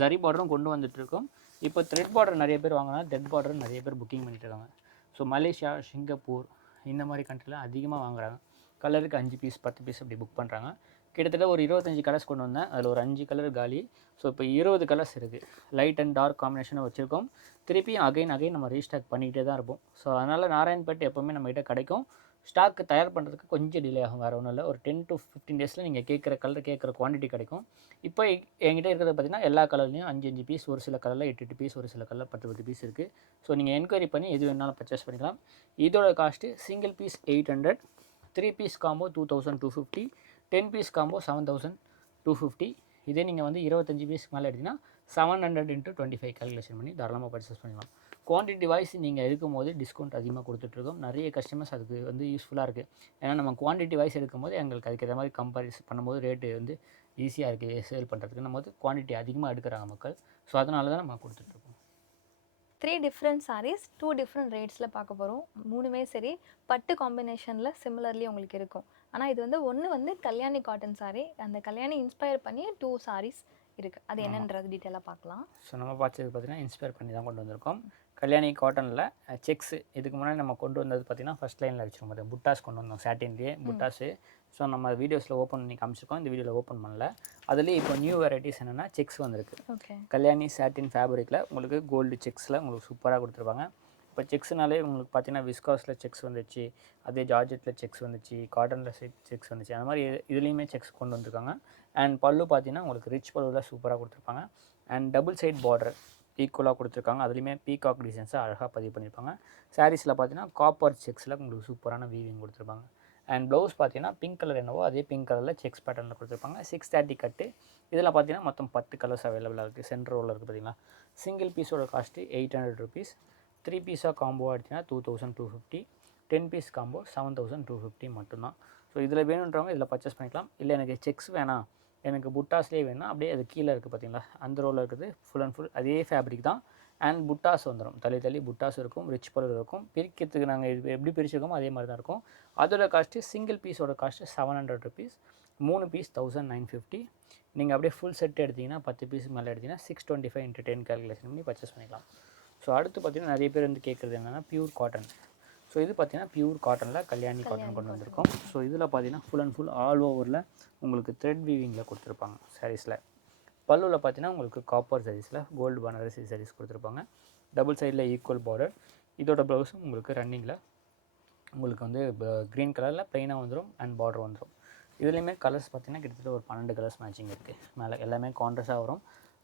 ஜரி பார்டரும் கொண்டு வந்துட்டுருக்கோம். இப்போ த்ரெட் பார்டர் நிறைய பேர் வாங்கினா த்ரெட் பார்டர் நிறைய பேர் புக்கிங் பண்ணிட்டு இருக்காங்க. ஸோ மலேசியா, சிங்கப்பூர் இந்த மாதிரி கண்ட்ரிலாம் அதிகமாக வாங்குறாங்க. கலருக்கு 5 பீஸ் 10 பீஸ் அப்படி புக் பண்ணுறாங்க. கிட்டத்தட்ட ஒரு 25 கலர்ஸ் கொண்டு வந்தேன். அதில் ஒரு 5 கலர் காலி. ஸோ இப்போ 20 கலர்ஸ் இருக்குது. லைட் அண்ட் டார்க் காம்பினேஷனை வச்சுருக்கோம். திருப்பியும் அகைன் நம்ம ரீஸ்டாக் பண்ணிகிட்டே தான் இருப்போம். ஸோ அதனால் நாராயண்பேட் எப்போவுமே நம்மகிட்ட கிடைக்கும். ஸ்டாக்கு தயார் பண்ணுறதுக்கு கொஞ்சம் டிலே ஆகும், வேறு ஒன்றும் இல்லை. ஒரு 10 to 15 டேஸில் நீங்கள் கேட்குற கலர் கேட்குற குவான்டிட்டி கிடைக்கும். இப்போ என்கிட்ட இருக்கிறது பார்த்திங்கன்னா எல்லா கலர்லேயும் 5 பீஸ், ஒரு சில கலரில் 8 பீஸ், ஒரு சில கலரில் 10 பீஸ் இருக்குது. ஸோ நீங்கள் என்கொயரி பண்ணி எது வேணாலும் பர்ச்சேஸ் பண்ணிக்கலாம். இதோட cost single piece 800, 3 piece combo 2250, 10 piece combo 7250. இதே நீங்கள் வந்து 25 பீஸ்க்கு மேலே எடுத்திங்கன்னா 700 × 25 கால்குலேஷன் பண்ணி தாராளமாக பர்ச்சேஸ் பண்ணிக்கலாம். குவான்டிட்டி வைஸ் நீங்கள் எடுக்கும்போது டிஸ்கவுண்ட் அதிகமாக கொடுத்துட்ருக்கோம். நிறைய கஸ்டமர்ஸ் அதுக்கு வந்து யூஸ்ஃபுல்லாக இருக்குது. ஏன்னா நம்ம குவான்டிட்டி வைஸ் எடுக்கும்போது எங்களுக்கு அதுக்கேற்ற மாதிரி கம்பேரிசன் பண்ணும்போது ரேட்டு வந்து ஈஸியாக இருக்குது சேல் பண்ணுறதுக்கு. நம்ம வந்து குவான்டிட்டி அதிகமாக எடுக்கிறாங்க மக்கள். ஸோ அதனால தான் நம்ம கொடுத்துட்ருக்கோம். 3 டிஃப்ரெண்ட் சாரீஸ் 2 டிஃப்ரெண்ட் ரேட்ஸில் பார்க்க போகிறோம். 3மே சரி பட்டு காம்பினேஷனில் சிமிலர்லி உங்களுக்கு இருக்கும். ஆனால் இது வந்து ஒன்று வந்து கல்யாணி காட்டன் சாரீ, அந்த கல்யாணி இன்ஸ்பயர் பண்ணி 2 சாரீஸ் இருக்குது. அது என்னன்றது டீட்டெயிலாக பார்க்கலாம். ஸோ நம்ம பார்த்தது பார்த்திங்கன்னா இன்ஸ்பயர் பண்ணி தான் கொண்டு வந்திருக்கோம். கல்யாணி காட்டனில் செக்ஸு இதுக்கு முன்னாடி நம்ம கொண்டு வந்தது பார்த்திங்கன்னா ஃபஸ்ட் லைனில் வச்சுருக்கோம். அது புட்டாஸ் கொண்டு வந்தோம், சாட்டின்லேயே புட்டாஸு. ஸோ நம்ம வீடியோஸில் ஓப்பன் பண்ணி காமிச்சிருக்கோம். இந்த வீடியோவில் ஓப்பன் பண்ணல. அதுலேயே இப்போ நியூ வெரைட்டிஸ் என்னென்னா செக்ஸ் வந்திருக்கு. ஓகே, கல்யாணி சாட்டின் ஃபேப்ரிக்கில் உங்களுக்கு கோல்டு செக்ஸில் உங்களுக்கு சூப்பராக கொடுத்துருப்பாங்க. இப்போ செக்ஸ்னாலே உங்களுக்கு பார்த்தீங்கன்னா விஸ்காஸில் செக்ஸ் வந்துச்சு, அதே ஜார்ஜெட்டில் செக்ஸ் வந்துச்சு, காட்டனில் செக்ஸ் வந்துச்சு, அந்த மாதிரி இதுலேயுமே செக்ஸ் கொண்டு வந்திருக்காங்க. அண்ட் பல்லு பார்த்தீங்கன்னா உங்களுக்கு ரிச் பல்லுவில் சூப்பராக கொடுத்துருப்பாங்க. அண்ட் டபுள் சைட் பார்டர் ஈக்குவலாக கொடுத்துருக்காங்க. அதுலேயுமே பீகாக் டிசைன்ஸை அழகாக பதிவு பண்ணியிருப்பாங்க. சாரீஸில் பார்த்தீங்கன்னா காப்பர் செக்ஸில் உங்களுக்கு சூப்பரான வீவிங் கொடுத்துருப்பாங்க. அண்ட் ப்ளவுஸ் பார்த்தீங்கன்னா பிங்க் கலர் என்னவோ அதே பிங்க் கலரில் செக்ஸ் பேட்டர்னில் கொடுத்துருப்பாங்க. 630 கட்டு. இதில் பார்த்தீங்கன்னா மொத்தம் 10 கலர்ஸ் அவைலபிளாக இருக்குது. சென்டர் ரோவில் இருக்குது பார்த்தீங்களா. சிங்கிள் பீஸோட காஸ்ட்டு 800 ருபீஸ். 3 பீஸாக காம்போ எடுத்திங்கன்னா 2250. 10 பீஸ் காம்போ 7250 மட்டும்தான். ஸோ இதில் வேணுன்றவங்க இதில் பர்ச்சேஸ் பண்ணிக்கலாம். இல்லை எனக்கு செக்ஸ் வேணாம், எனக்கு புட்டாஸ்லேயே வேணும், அப்படியே அது கீழே இருக்குது பார்த்தீங்களா, அந்த ரோவில் இருக்குது ஃபுல் அண்ட் ஃபுல் அதே ஃபேப்ரிக் தான். அண்ட் புட்டாஸ் வந்துடும், தள்ளி புட்டாஸ் இருக்கும், ரிச் பல்லு இருக்கும். பிரிக்கிறதுக்கு நாங்கள் இது எப்படி பிரிச்சிருக்கோமோ அதே மாதிரி தான் இருக்கும். அதோட காஸ்ட்டு சிங்கிள் பீஸோட காஸ்ட்டு 700 ருபீஸ். 3 பீஸ் 1950. நீங்கள் அப்படியே ஃபுல் செட் எடுத்திங்கன்னா 10 பீஸுக்கு மேலே எடுத்திங்கன்னா 625 × 10 கேல்குலேஷன் பண்ணி பர்ச்சேஸ் பண்ணிக்கலாம். ஸோ அடுத்து பார்த்திங்கன்னா நிறைய பேர் வந்து கேட்குறது என்னென்னா பியூர் காட்டன். ஸோ இது பார்த்திங்கன்னா பியூர் காட்டனில் கல்யாணி காட்டன் கொண்டு வந்திருக்கோம். ஸோ இதில் பார்த்திங்கன்னா ஃபுல் அண்ட் ஃபுல் ஆல் ஓவரில் உங்களுக்கு த்ரெட் வீவிங்கில் கொடுத்துருப்பாங்க. சாரீஸில் பல்லுவில் பார்த்தீங்கன்னா உங்களுக்கு காப்பர் சாரீஸில் கோல்டு பனாரசி சாரீஸ் கொடுத்துருப்பாங்க. டபுள் சைடில் ஈக்குவல் பார்டர். இதோட ப்ளவுஸும் உங்களுக்கு ரன்னிங்கில் உங்களுக்கு வந்து க்ரீன் கலரில் ப்ளைனாக வந்துடும் அண்ட் பார்டர் வந்துடும். இதுலேயுமே கலர்ஸ் பார்த்திங்கன்னா கிட்டத்தட்ட ஒரு 12 கலர்ஸ் மேட்சிங் இருக்குது. மேலே எல்லாமே கான்ட்ராஸ்டாக வரும்.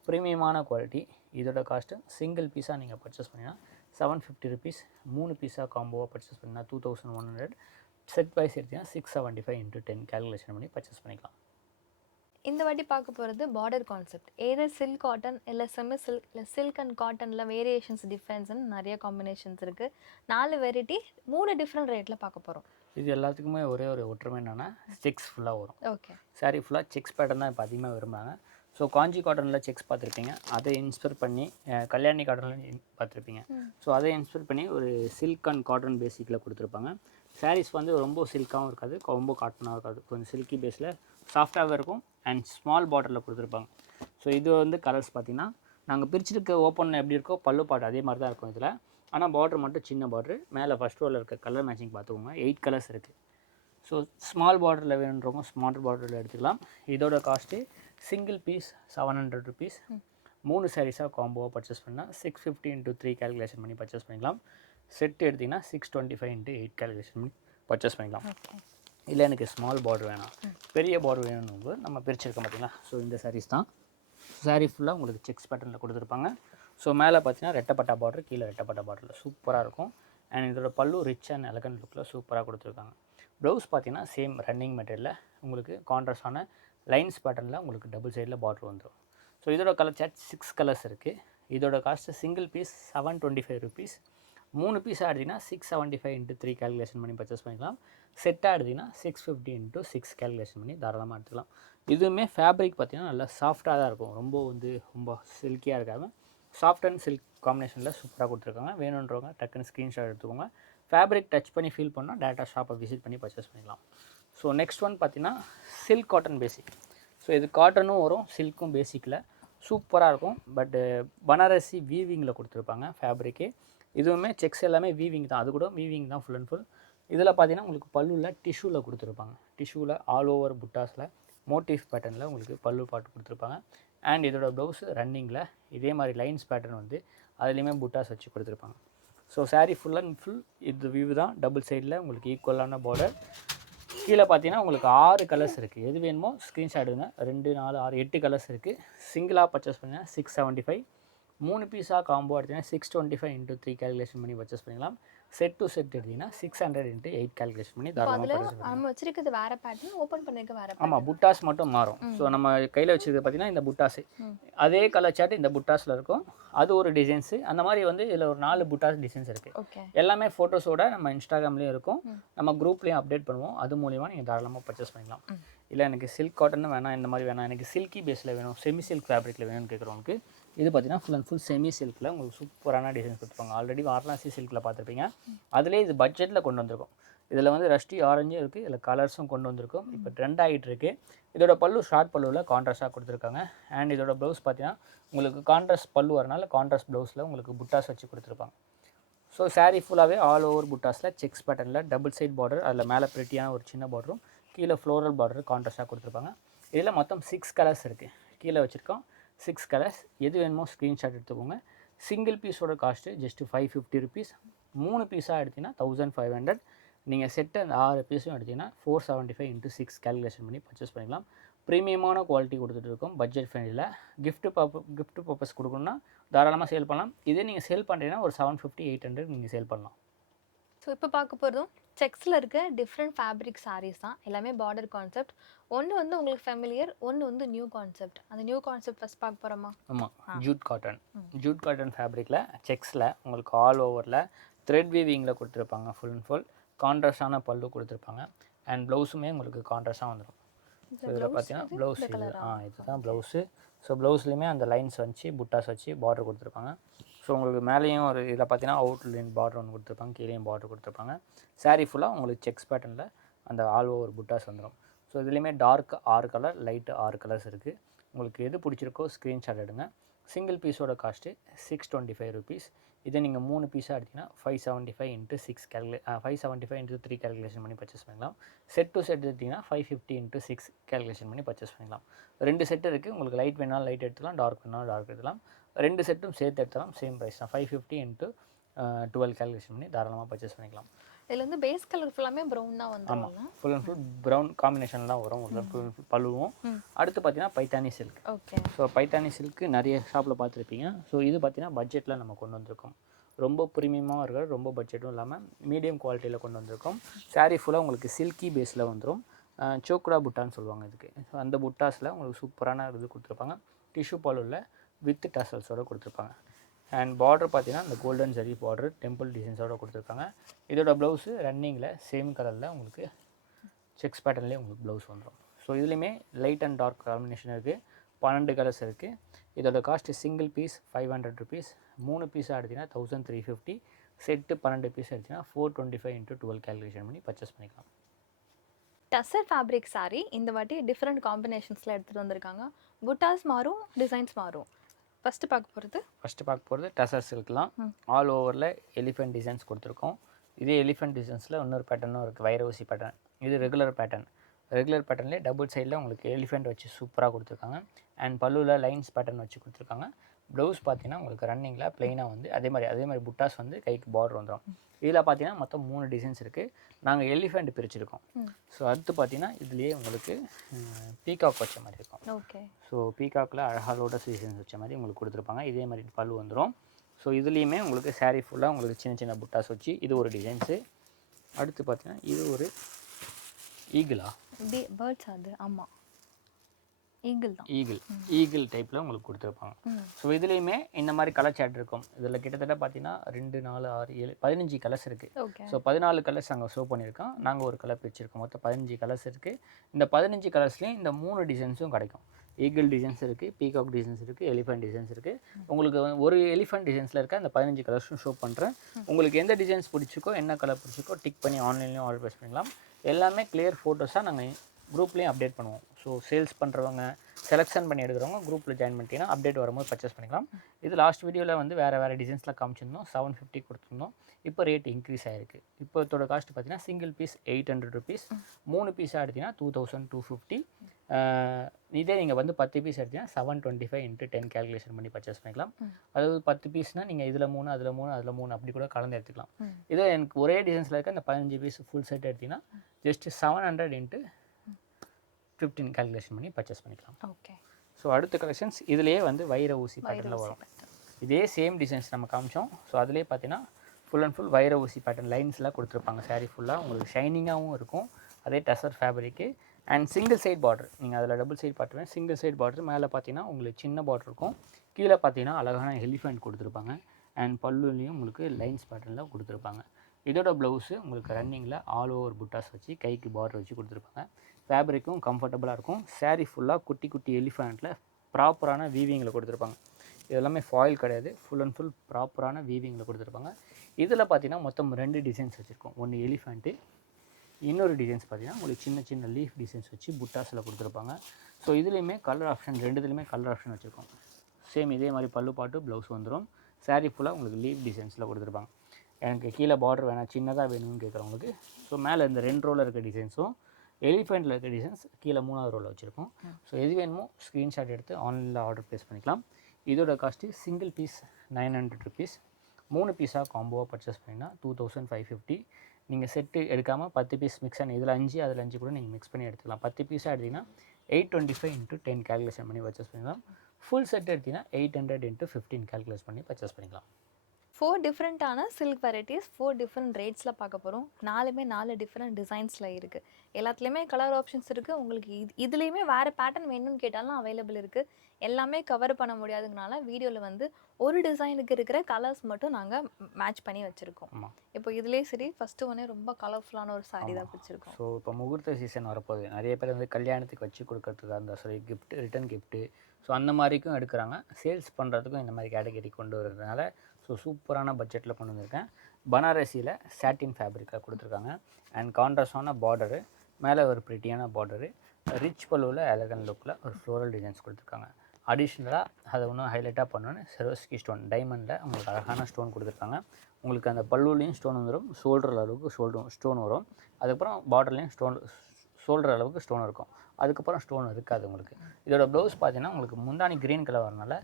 ப்ரீமியமான குவாலிட்டி. இதோட காஸ்ட்டு சிங்கிள் பீஸாக நீங்கள் பர்ச்சேஸ் பண்ணிங்கன்னா 750 ருபீஸ். 3 பீஸாக காம்போவாக பர்ச்சேஸ் பண்ணிங்கன்னா 2100. செட் வைஸ் எடுத்திங்கன்னா 675 × 10 கேல்குலேஷன் பண்ணி பர்ச்சேஸ் பண்ணிக்கலாம். இந்த வாட்டி பார்க்க போகிறது border concept. Other silk cotton இல்லை செமி சில்க் இல்லை சில்க் அண்ட் காட்டனில் வேரியேஷன்ஸ் டிஃப்ரென்ஸ்னு நிறைய காம்பினேஷன்ஸ் இருக்குது. 4 வெரைட்டி 3 டிஃப்ரெண்ட் ரேட்டில் பார்க்க போகிறோம். இது எல்லாத்துக்குமே ஒரே ஒரு ஒற்றுமை என்னென்னா செக்ஸ் ஃபுல்லாக வரும். ஓகே. சாரீ ஃபுல்லாக செக்ஸ் பேட்டர்ன் தான் இப்போ அதிகமாக விரும்புகிறாங்க. ஸோ காஞ்சி காட்டனில் செக்ஸ் பார்த்துருப்பீங்க, அதை இன்ஸ்பயர் பண்ணி கல்யாணி காட்டனில் பார்த்துருப்பீங்க. ஸோ அதை இன்ஸ்பயர் பண்ணி ஒரு சில்க் அண்ட் காட்டன் பேசிக்கில் கொடுத்துருப்பாங்க. சாரீஸ் வந்து ரொம்ப சில்காகவும் இருக்காது, ரொம்ப காட்டனாகவும் இருக்காது, கொஞ்சம் சில்கி பேஸில் சாஃப்டாகவே இருக்கும். அண்ட் ஸ்மால் பார்டரில் கொடுத்துருப்பாங்க. ஸோ இது வந்து கலர்ஸ் பார்த்திங்கன்னா நாங்கள் பிரிச்சுருக்க ஓப்பனில் எப்படி இருக்கோ பல்லு பாட்டு அதே மாதிரி தான் இருக்கும் இதில். ஆனால் பார்டர் மட்டும் சின்ன பார்டரு. மேலே ஃபஸ்ட் ரோவில் இருக்க கலர் மேட்சிங் பார்த்துக்கோங்க. 8 கலர்ஸ் இருக்குது. ஸோ ஸ்மால் பார்டரில் வேணுன்றவங்க ஸ்மால் பார்டரில் எடுத்துக்கலாம். இதோட காஸ்ட்டு சிங்கிள் பீஸ் 700 ருபீஸ். 3 சாரீஸாக காம்போவாக பர்ச்சேஸ் பண்ணால் 650 × 3 கேல்குலேஷன் பண்ணி பர்ச்சேஸ் பண்ணிக்கலாம். செட் எடுத்திங்கன்னா 625 × 8 கேல்குலேஷன் பண்ணி பர்ச்சேஸ் பண்ணிக்கலாம். இல்லை எனக்கு ஸ்மால் பார்டர் வேணாம், பெரிய பார்டர் வேணும்னு நம்ம பிரிச்சிருக்கோம் பார்த்தீங்களா. ஸோ இந்த சாரீஸ் தான். சாரீ ஃபுல்லாக உங்களுக்கு செக்ஸ் பேட்டர்னில் கொடுத்துருப்பாங்க. ஸோ மேலே பார்த்தீங்கன்னா ரெட்டப்பட்டா பார்டர், கீழே ரெட்டப்பட்டா பார்டரில் சூப்பராக இருக்கும். அண்ட் இதோட பல்லு ரிச் அண்ட் எலகண்ட் லுக்கில் சூப்பராக கொடுத்துருக்காங்க. ப்ளவுஸ் பார்த்தீங்கன்னா சேம் ரன்னிங் மெட்டீரியலில் உங்களுக்கு கான்ட்ராஸ்டான லைன்ஸ் பேட்டர்னில் உங்களுக்கு டபுள் சைடில் பார்டர் வந்துடும். ஸோ இதோட கலர் சார்ட் 6 கலர்ஸ் இருக்குது. இதோட காஸ்ட்டு சிங்கிள் பீஸ் 725 ருபீஸ். 3 பீஸாக எடுத்திங்கன்னா 675 × 3 கேல்குலேஷன் பண்ணி பர்ச்சேஸ் பண்ணிக்கலாம். செட்டாக எடுத்திங்கன்னா 650 × 6 கேல்குலேஷன் பண்ணி தாராளமாக எடுத்துக்கலாம். இதுவுமே ஃபேப்ரிக் பார்த்திங்கன்னா நல்லா சாஃப்டாக தான் இருக்கும். ரொம்ப சில்கியாக இருக்காது. சாஃப்ட் அண்ட் சில்க் காம்பினேஷனில் சூப்பராக கொடுத்துருக்காங்க. வேணுன்றவங்க டக்குன்னு ஸ்க்ரீன்ஷாட் எடுத்துக்கோங்க. ஃபேப்ரிக் டச் பண்ணி ஃபீல் பண்ணால் டேரெக்டாக ஷாப்பை விசிட் பண்ணி பர்ச்சேஸ் பண்ணிக்கலாம். ஸோ நெக்ஸ்ட் ஒன் பார்த்திங்கன்னா சில்க் காட்டன் பேசிக். ஸோ இது காட்டனும் வரும், சில்க்கும் பேசிக்கில் சூப்பராக இருக்கும். பட்டு பனாரசி வீவிங்கில் கொடுத்துருப்பாங்க ஃபேப்ரிக்கு. இதுவுமே செக்ஸ் எல்லாமே வீவிங் தான், அது கூட வீவிங் தான் ஃபுல் அண்ட் ஃபுல். இதில் பார்த்தீங்கன்னா உங்களுக்கு பல்லுவில் டிஷ்யூவில் கொடுத்துருப்பாங்க. டிஷ்யூவில் ஆல் ஓவர் புட்டாஸில் மோட்டிவ் பேட்டர்னில் உங்களுக்கு பல்லு பாட்டு கொடுத்துருப்பாங்க. அண்ட் இதோட ப்ளவுஸு ரன்னிங்கில் இதே மாதிரி லைன்ஸ் பேட்டர்ன் வந்து அதுலேயுமே புட்டாஸ் வச்சு கொடுத்துருப்பாங்க. So sari full and full இது வியூ தான். டபுள் சைடில் உங்களுக்கு ஈக்குவலான பார்டர். கீழே பார்த்தீங்கன்னா உங்களுக்கு 6 கலர்ஸ் இருக்குது. எது வேணுமோ ஸ்க்ரீன்ஷாட் எடுங்க. 2, 4, 6, 8 கலர்ஸ் இருக்குது. சிங்கிளாக பர்ச்சேஸ் பண்ணிங்கன்னா 675. 3 பீஸாக காம்போ எடுத்திங்கன்னா 625 × 3 கேல்குலேஷன் பண்ணி பர்ச்சேஸ் பண்ணிக்கலாம். செட் டு செட் எடுத்திங்கன்னா 600 × 8 கேல்குலேஷன் பண்ணி தாராளமாக பர்ச்சேஸ் பண்ணிக்கலாம். நம்ம வச்சிருக்கிறது வேற பேட்டர்ன், ஓப்பன் பண்ணிருக்க வேற பேட்டர்ன். ஆமாம், புட்டாஸ் மட்டும் மாறும். ஸோ நம்ம கையில் வச்சுருக்கிறது பார்த்தீங்கன்னா இந்த புட்டாஸு அதே கலர் சார்ட் இந்த புட்டாஸில் இருக்கும். அது ஒரு டிசைன்ஸு. அந்த மாதிரி வந்து இதில் ஒரு 4 புட்டாஸ் டிசைன்ஸ் இருக்குது. எல்லாமே ஃபோட்டோஸோட நம்ம இன்ஸ்டாகிராம்லேயும் இருக்கும், நம்ம குரூப்லேயும் அப்டேட் பண்ணுவோம். அது மூலிமா நீங்கள் தாராளமாக பர்ச்சேஸ் பண்ணிக்கலாம். இல்லை எனக்கு சில்க் காட்டன் வேணாம், இந்த மாதிரி வேணாம், எனக்கு சில்கி பேஸில் வேணும், செமி சில்க் ஃபேப்ரிக்கில் வேணும்னு கேட்குறவங்களுக்கு இது பார்த்தீங்கன்னா ஃபுல் அண்ட் ஃபுல் செமி சில்கில் உங்களுக்கு சூப்பரான டிசைன்ஸ் கொடுத்துருப்பாங்க. ஆல்ரெடி வாரணாசி சில்கில் பார்த்துருப்பீங்க. அதிலே இது பட்ஜெட்டில் கொண்டு வந்திருக்கும். இதில் வந்து ரஷ்டி ஆரஞ்சும் இருக்குது, இதில் கலர்ஸும் கொண்டு வந்திருக்கும். இப்போ ட்ரெண்ட் ஆகிட்டு இருக்குது. இதோட பல்லு ஷார்ட் பல்லுவில் கான்ட்ராஸ்ட்டாக கொடுத்துருக்காங்க. அண்ட் இதோட ப்ளவுஸ் பார்த்தீங்கன்னா உங்களுக்கு கான்ட்ராஸ்ட் பல்லு வரனால கான்ட்ராஸ்ட் ப்ளவுஸில் உங்களுக்கு புட்டாஸ் வச்சு கொடுத்துருப்பாங்க. ஸோ சாரீ ஃபுல்லாகவே ஆல் ஓவர் புட்டாஸில் செக்ஸ் பேட்டர்னில் டபுள் சைட் பார்டர், அதில் மேலே பிரிட்டியான ஒரு சின்ன பார்டரும் கீழே ஃப்ளோரல் பார்டர் கான்ட்ராஸ்ட்டாக கொடுத்துருப்பாங்க. இதில் மொத்தம் 6 கலர்ஸ் இருக்குது. கீழே வச்சுருக்கோம் 6 கலர்ஸ். எது வேணுமோ ஸ்க்ரீன்ஷாட் எடுத்துக்கோங்க. சிங்கிள் பீஸோட காஸ்ட்டு ஜஸ்ட்டு 550 ருபீஸ். 3 பீஸாக எடுத்திங்கன்னா 1500. நீங்கள் செட்டு அந்த 6 பீஸும் எடுத்திங்கன்னா 475 × 6 கேல்குலேஷன் பண்ணி பர்ச்சேஸ் பண்ணிக்கலாம். ப்ரீமியமான குவாலிட்டி கொடுத்துட்டு இருக்கோம், பட்ஜெட் ஃப்ரெண்ட்லியில். கிஃப்ட் பர்பஸ் கொடுக்கணுன்னா தாராளமாக சேல் பண்ணலாம். இதே நீங்கள் சேல் பண்ணுறீங்கன்னா ஒரு 750 800 நீங்கள் சேல் பண்ணலாம். ஸோ இப்போ பார்க்க போகிறதும் செக்ஸில் இருக்க டிஃப்ரெண்ட் ஃபேப்ரிக் சாரீஸ் தான், எல்லாமே பார்டர் கான்செப்ட். ஒன்று வந்து உங்களுக்கு ஃபெமிலியர், ஒன்று வந்து நியூ கான்செப்ட். அந்த நியூ கான்செப்ட் ஃபஸ்ட் பார்க்க போகிறோமா? ஆமாம், ஜூட் காட்டன் ஃபேப்ரிக்கில் செக்ஸில் உங்களுக்கு ஆல் ஓவரில் த்ரெட் வீவிங்கில் கொடுத்துருப்பாங்க. ஃபுல் அண்ட் ஃபுல் கான்ட்ராஸ்டான பல்லு கொடுத்துருப்பாங்க. அண்ட் ப்ளவுஸுமே உங்களுக்கு கான்ட்ராஸ்டாக வந்துடும். ஸோ இதில் பார்த்தீங்கன்னா ப்ளவுஸ் இதுதான் ப்ளவுஸு. ஸோ ப்ளவுஸ்லேயுமே அந்த லைன்ஸ் வச்சு புட்டாஸ் வச்சு பார்டர் கொடுத்துருப்பாங்க. ஸோ உங்களுக்கு மேலேயும் ஒரு இதில் பார்த்தீங்கன்னா அவுட்லைன் பார்டர் ஒன்று கொடுத்துருப்பாங்க, கீழேயும் பார்டர் கொடுத்துருப்பாங்க. சாரீ ஃபுல்லாக உங்களுக்கு செக்ஸ் பேட்டர்னில் அந்த ஆல் ஓவர் புட்டாஸ் வந்துடும். ஸோ இதுலேயுமே டார்க் 6 கலர், லைட்டு 6 கலர்ஸ் இருக்குது. உங்களுக்கு எது பிடிச்சிருக்கோ ஸ்க்ரீன்ஷாட் எடுங்க. சிங்கிள் பீஸோட காஸ்ட்டு 625 ருபீஸ். இதை நீங்கள் 3 பீஸாக எடுத்திங்கன்னா 575 × 6 575 × 3 கேல்குலேஷன் பண்ணி பர்ச்சேஸ் பண்ணிக்கலாம். செட் டு செட் எடுத்திங்கன்னா 550 × 6 கேல்குலேஷன் பண்ணி பர்ச்சேஸ் பண்ணிக்கலாம். 2 செட் இருக்குது. உங்களுக்கு லைட் வேணாலும் லைட் எடுத்துக்கலாம், டார்க் வேணாலும் டார்க் எடுத்துக்கலாம். 2 செட்டும் சேர்த்து எடுத்துக்கலாம், சேம் ப்ரைஸ் தான். 550 × 12 கேல்குலேஷன் பண்ணி தாராளமாக பர்ச்சேஸ் பண்ணிக்கலாம். இதில் வந்து பேஸ் கலர் ஃபுல்லாமே ப்ரௌனாக வந்துடும். ஆமாம், full and full brown combination தான் வரும். ஃபுல் அண்ட் ஃபுல் பல்லுவும். அடுத்து பார்த்தீங்கன்னா Paithani silk. Okay. So Paithani silk நிறைய ஷாப்பில் பார்த்துருப்பீங்க. ஸோ இது பார்த்தீங்கன்னா பட்ஜெட்டில் நம்ம கொண்டு வந்திருக்கோம். ரொம்ப ப்ரீமியமாக இருக்கிற, ரொம்ப பட்ஜெட்டும் இல்லாமல் மீடியம் குவாலிட்டியில் கொண்டு வந்திருக்கோம். சாரீ ஃபுல்லாக உங்களுக்கு சில்கி பேஸில் வந்துடும். சோக்ரா புட்டான்னு சொல்லுவாங்க இதுக்கு. ஸோ அந்த புட்டாஸில் உங்களுக்கு சூப்பரான இது கொடுத்துருப்பாங்க. டிஷ்யூ பல்லுவில் வித் டசல்ஸோடு கொடுத்துருப்பாங்க. அண்ட் பார்டர் பார்த்தீங்கன்னா இந்த கோல்டன் ஜரி பார்டர் டெம்பிள் டிசைன்ஸோடு கொடுத்துருக்காங்க. இதோட ப்ளவுஸு ரன்னிங்கில் சேம் கலரில் உங்களுக்கு செக்ஸ் பேட்டர்ன்லேயே உங்களுக்கு ப்ளவுஸ் வந்துடும். ஸோ இதுலேயுமே லைட் அண்ட் டார்க் காம்பினேஷன் இருக்குது. 12 கலர்ஸ் இருக்குது. இதோட காஸ்ட்டு சிங்கிள் பீஸ் 500 ருபீஸ். 3 பீஸாக எடுத்திங்கன்னா 1350. செட்டு 12 பீஸ் எடுத்திங்கன்னா 425 × 12 கேல்குலேஷன் பண்ணி பர்ச்சேஸ் பண்ணிக்கலாம். டசர் ஃபேப்ரிக் சாரீ இந்த வாட்டி டிஃப்ரெண்ட் காம்பினேஷன்ஸில் எடுத்துகிட்டு வந்திருக்காங்க. புட்டாஸ் மாறும், டிசைன்ஸ் மாறும். ஃபஸ்ட்டு பார்க்க போகிறது டசர் சில்க்லாம். ஆல் ஓவரில் எலிஃபென்ட் டிசைன்ஸ் கொடுத்துருக்கோம். இதே எலிஃபென்ட் டிசைன்ஸில் இன்னொரு பேட்டர்னும் இருக்குது, வைர ஊசி பேட்டர்ன். இது ரெகுலர் பேட்டர்ன்லேயே டபுள் சைடில் உங்களுக்கு எலிஃபென்ட் வச்சு சூப்பராக கொடுத்துருக்காங்க. அண்ட் பல்லுவில் லைன்ஸ் பேட்டர்ன் வச்சு கொடுத்துருக்காங்க. ப்ளவுஸ் பார்த்தீங்கன்னா உங்களுக்கு ரன்னிங்கில் ப்ளைனாக வந்து அதே மாதிரி புட்டாஸ் வந்து கைக்கு பார்டர் வந்துடும். இதில் பார்த்தீங்கன்னா மொத்தம் 3 டிசைன்ஸ் இருக்குது. நாங்கள் எலிஃபெண்ட் பிரிச்சுருக்கோம். ஸோ அடுத்து பார்த்தீங்கன்னா இதுலேயே உங்களுக்கு பீகாக் வச்ச மாதிரி இருக்கும். ஓகே. ஸோ பீகாக்கில் அழகாக லோட்டஸ் டிசைன்ஸ் வச்ச மாதிரி உங்களுக்கு கொடுத்துருப்பாங்க. இதே மாதிரி பல்லு வந்துடும். ஸோ இதுலேயுமே உங்களுக்கு சாரீ ஃபுல்லாக உங்களுக்கு சின்ன சின்ன புட்டாஸ் வச்சு இது ஒரு டிசைன்ஸு. அடுத்து பார்த்தீங்கன்னா இது ஒரு ஈகிளா பேர்ட்ஸ். அது ஆமாம், ஈகிள் டைப்பில் உங்களுக்கு கொடுத்துருப்பாங்க. ஸோ இதுலேயுமே இந்த மாதிரி கலர் சார்ட் இருக்கும். இதில் கிட்டத்தட்ட பார்த்தீங்கன்னா 2 4 6 7 15 கலர்ஸ் இருக்குது. ஸோ 14 கலர்ஸ் அங்கே ஷோ பண்ணியிருக்கோம். நாங்கள் ஒரு கலர் பிரிச்சிருக்கோம். மொத்தம் 15 கலர்ஸ் இருக்குது. இந்த 15 கலர்ஸ்லேயும் இந்த 3 டிசைன்ஸும் கிடைக்கும். ஈகிள் டிசைன்ஸ் இருக்குது, பீகாக் டிசைன்ஸ் இருக்குது, எலிஃபென்ட் டிசைன்ஸ் இருக்குது. உங்களுக்கு ஒரு எலிஃபென்ட் டிசைன்ஸில் இருக்க அந்த 15 கலர்ஸும் ஷோ பண்ணுறேன். உங்களுக்கு எந்த டிசைன்ஸ் பிடிச்சிக்கோ, என்ன கலர் பிடிச்சிக்கோ டிக் பண்ணி ஆன்லைன்லேயும் ஆர்டர் ப்ளேஸ் பண்ணிக்கலாம். எல்லாமே கிளியர் ஃபோட்டோஸாக நாங்கள் குரூப்லேயும் அப்டேட் பண்ணுவோம். ஸோ சேல்ஸ் பண்ணுறவங்க, செலெக்ஷன் பண்ணி எடுக்கிறவங்க குரூப்பில் ஜாயின் பண்ணிட்டீங்கன்னா அப்டேட் வரும்போது பர்ச்சேஸ் பண்ணிக்கலாம். இது லாஸ்ட் வீடியோவில் வந்து வேறு டிசைன்ஸில் காமிச்சிருந்தோம். 750 கொடுத்துருந்தோம். இப்போ ரேட் இன்க்ரீஸ் ஆகிருக்கு. இப்போ இதோட காஸ்ட் பார்த்தீங்கன்னா சிங்கிள் பீஸ் 800 ருபீஸ். 3 பீஸாக எடுத்திங்கன்னா 2250. இதே நீங்கள் வந்து 10 பீஸ் எடுத்திங்கன்னா 725 × 10 கேல்குலேஷன் பண்ணி பர்ச்சேஸ் பண்ணிக்கலாம். அதாவது 10 பீஸ்னால் நீங்கள் இதில் 3 அதில் 3 அதில் 3 அப்படி கூட கலந்து எடுத்துக்கலாம். இதே எனக்கு ஒரே டிசைன்ஸில் இருக்க அந்த 15 பீஸ் ஃபுல் செட் எடுத்திங்கன்னா ஜஸ்ட் 700 × 15 கேல்குலேஷன் பண்ணி பர்ச்சேஸ் பண்ணிக்கலாம். ஓகே. ஸோ அடுத்த கலெக்ஷன்ஸ் இதுலேயே வந்து வைர ஊசி பேட்டர்னில் வரும். இதே சேம் டிசைன்ஸ் நம்ம காமிச்சோம். ஸோ அதிலே பார்த்தீங்கன்னா ஃபுல் அண்ட் ஃபுல் வைர ஊசி பேட்டர்ன் லைன்ஸ்லாம் கொடுத்துருப்பாங்க. சாரீ ஃபுல்லாக உங்களுக்கு ஷைனிங்காகவும் இருக்கும். அதே tussar fabric. And single side border, நீங்கள் அதில் டபுள் சைட் பார்த்துருவேன். சிங்கிள் சைட் பார்டர் மேலே பார்த்தீங்கன்னா உங்களுக்கு சின்ன பார்டர் இருக்கும். கீழே பார்த்தீங்கன்னா அழகான எலிஃபென்ட் கொடுத்துருப்பாங்க. அண்ட் பல்லுலேயும் உங்களுக்கு லைன்ஸ் பேட்டர்னில் கொடுத்துருப்பாங்க. இதோட ப்ளவுஸு உங்களுக்கு ரன்னிங்கில் ஆல் ஓவர் புட்டாஸ் வச்சு கைக்கு பார்டர் வச்சு கொடுத்துருப்பாங்க. ஃபேப்ரிக்கும் கம்ஃபர்டபுளாக இருக்கும். சாரீ ஃபுல்லாக குட்டி குட்டி எலிஃபெண்ட்டில் ப்ராப்பரான வீவிங்கில் கொடுத்துருப்பாங்க. இதெல்லாமே ஃபாயில் கிடையாது, ஃபுல் அண்ட் ஃபுல் ப்ராப்பரான வீவிங்கில் கொடுத்துருப்பாங்க. இதில் பார்த்தீங்கன்னா மொத்தம் 2 டிசைன்ஸ் வச்சுருக்கோம். ஒன்று எலிஃபெண்ட்டு, இன்னொரு டிசைன்ஸ் பார்த்தீங்கன்னா உங்களுக்கு சின்ன சின்ன லீஃப் டிசைன்ஸ் வச்சு புட்டாஸில் கொடுத்துருப்பாங்க. ஸோ இதுலேயுமே கலர் ஆப்ஷன், 2 கலர் ஆப்ஷன் வச்சுருக்கோம். சேம் இதே மாதிரி பல்லு பாட்டு ப்ளவுஸ் வந்துடும். சாரீ ஃபுல்லாக உங்களுக்கு லீஃப் டிசைன்ஸில் கொடுத்துருப்பாங்க. எனக்கு கீழே பார்டர் வேணாம், சின்னதாக வேணும்னு கேட்குறவங்களுக்கு ஸோ மேலே இந்த 2 ரோவில் இருக்க டிசைன்ஸும் எலிஃபெண்ட்டில் இருக்க டிசைன்ஸ் கீழே 3வது ரோவில் வச்சுருக்கோம். ஸோ எது வேணுமோ ஸ்க்ரீன்ஷாட் எடுத்து ஆன்லைனில் ஆர்டர் ப்ளேஸ் பண்ணிக்கலாம். இதோட காஸ்ட்டு சிங்கிள் பீஸ் 900 ருபீஸ். 3 பீஸாக காம்போவாக பர்ச்சேஸ் பண்ணிங்கன்னா 2550. நீங்கள் செட்டு எடுக்காமல் 10 பீஸ் மிக்ஸ் பண்ணி இதில் 5 அதில் 5 கூட நீங்கள் மிக்ஸ் பண்ணி எடுத்துக்கலாம். 10 பீஸாக எடுத்திங்கன்னா 825 × 10 கேல்குலேஷன் பண்ணி பர்ச்சேஸ் பண்ணிக்கலாம். ஃபுல் செட் எடுத்திங்கன்னா 800 × 15 கேல்குலேட் பண்ணி பர்ச்சேஸ் பண்ணிக்கலாம். 4 டிஃப்ரெண்ட்டான சில்க் வெரைட்டிஸ் 4 டிஃப்ரெண்ட் ரேட்ஸில் பார்க்க போகிறோம். 4 டிஃப்ரெண்ட் டிசைன்ஸில் இருக்குது. எல்லாத்துலேயுமே கலர் ஆப்ஷன்ஸ் இருக்குது. உங்களுக்கு இதுலேயுமே வேறு பேட்டர்ன் வேணும்னு கேட்டாலும் அவைலபிள் இருக்குது. எல்லாமே கவர் பண்ண முடியாதுங்கனால வீடியோவில் வந்து ஒரு டிசைனுக்கு இருக்கிற கலர்ஸ் மட்டும் நாங்கள் மேட்ச் பண்ணி வச்சுருக்கோம். இப்போ இதுலேயே சரி ஃபஸ்ட்டு ஒன்றே ரொம்ப கலர்ஃபுல்லான ஒரு சாரீ தான் பிடிச்சிருக்கோம். ஸோ இப்போ முகூர்த்த சீசன் வரப்போகுது. நிறைய பேர் வந்து கல்யாணத்துக்கு வச்சு கொடுக்கறதுக்காக இருந்தால் சரி, கிஃப்ட் ரிட்டன் கிஃப்ட்டு, ஸோ அந்த மாதிரிக்கும் எடுக்கிறாங்க. சேல்ஸ் பண்ணுறதுக்கும் இந்த மாதிரி கேட்டகரி கொண்டு வரதுனால ஸோ சூப்பரான பட்ஜெட்டில் கொண்டு வந்திருக்கேன். பனாரசியில் சாட்டின் ஃபேப்ரிக்கில் கொடுத்துருக்காங்க. அண்ட் கான்ட்ராஸ்டான பார்டரு, மேலே ஒரு ப்ரிட்டியான பார்டரு, ரிச் பல்லுவில் எலகன் லுக்கில் ஒரு ஃப்ளோரல் டிசைன்ஸ் கொடுத்துருக்காங்க. அடிஷ்னலாக அதை இன்னும் ஹைலைட்டாக பண்ணணுன்னு செரோஸ்கி ஸ்டோன் டைமண்டில் உங்களுக்கு அழகான ஸ்டோன் கொடுத்துருக்காங்க. உங்களுக்கு அந்த பல்லுலேயும் ஸ்டோன் வந்துடும், ஷோல்டர் அளவுக்கு ஸ்டோன் வரும். அதுக்கப்புறம் பார்டர்லேயும் ஷோல்டர் அளவுக்கு ஸ்டோன் இருக்கும். அதுக்கப்புறம் ஸ்டோன் இருக்காது உங்களுக்கு. இதோட ப்ளவுஸ் பார்த்தீங்கன்னா உங்களுக்கு முந்தானி க்ரீன் கலர் வரனால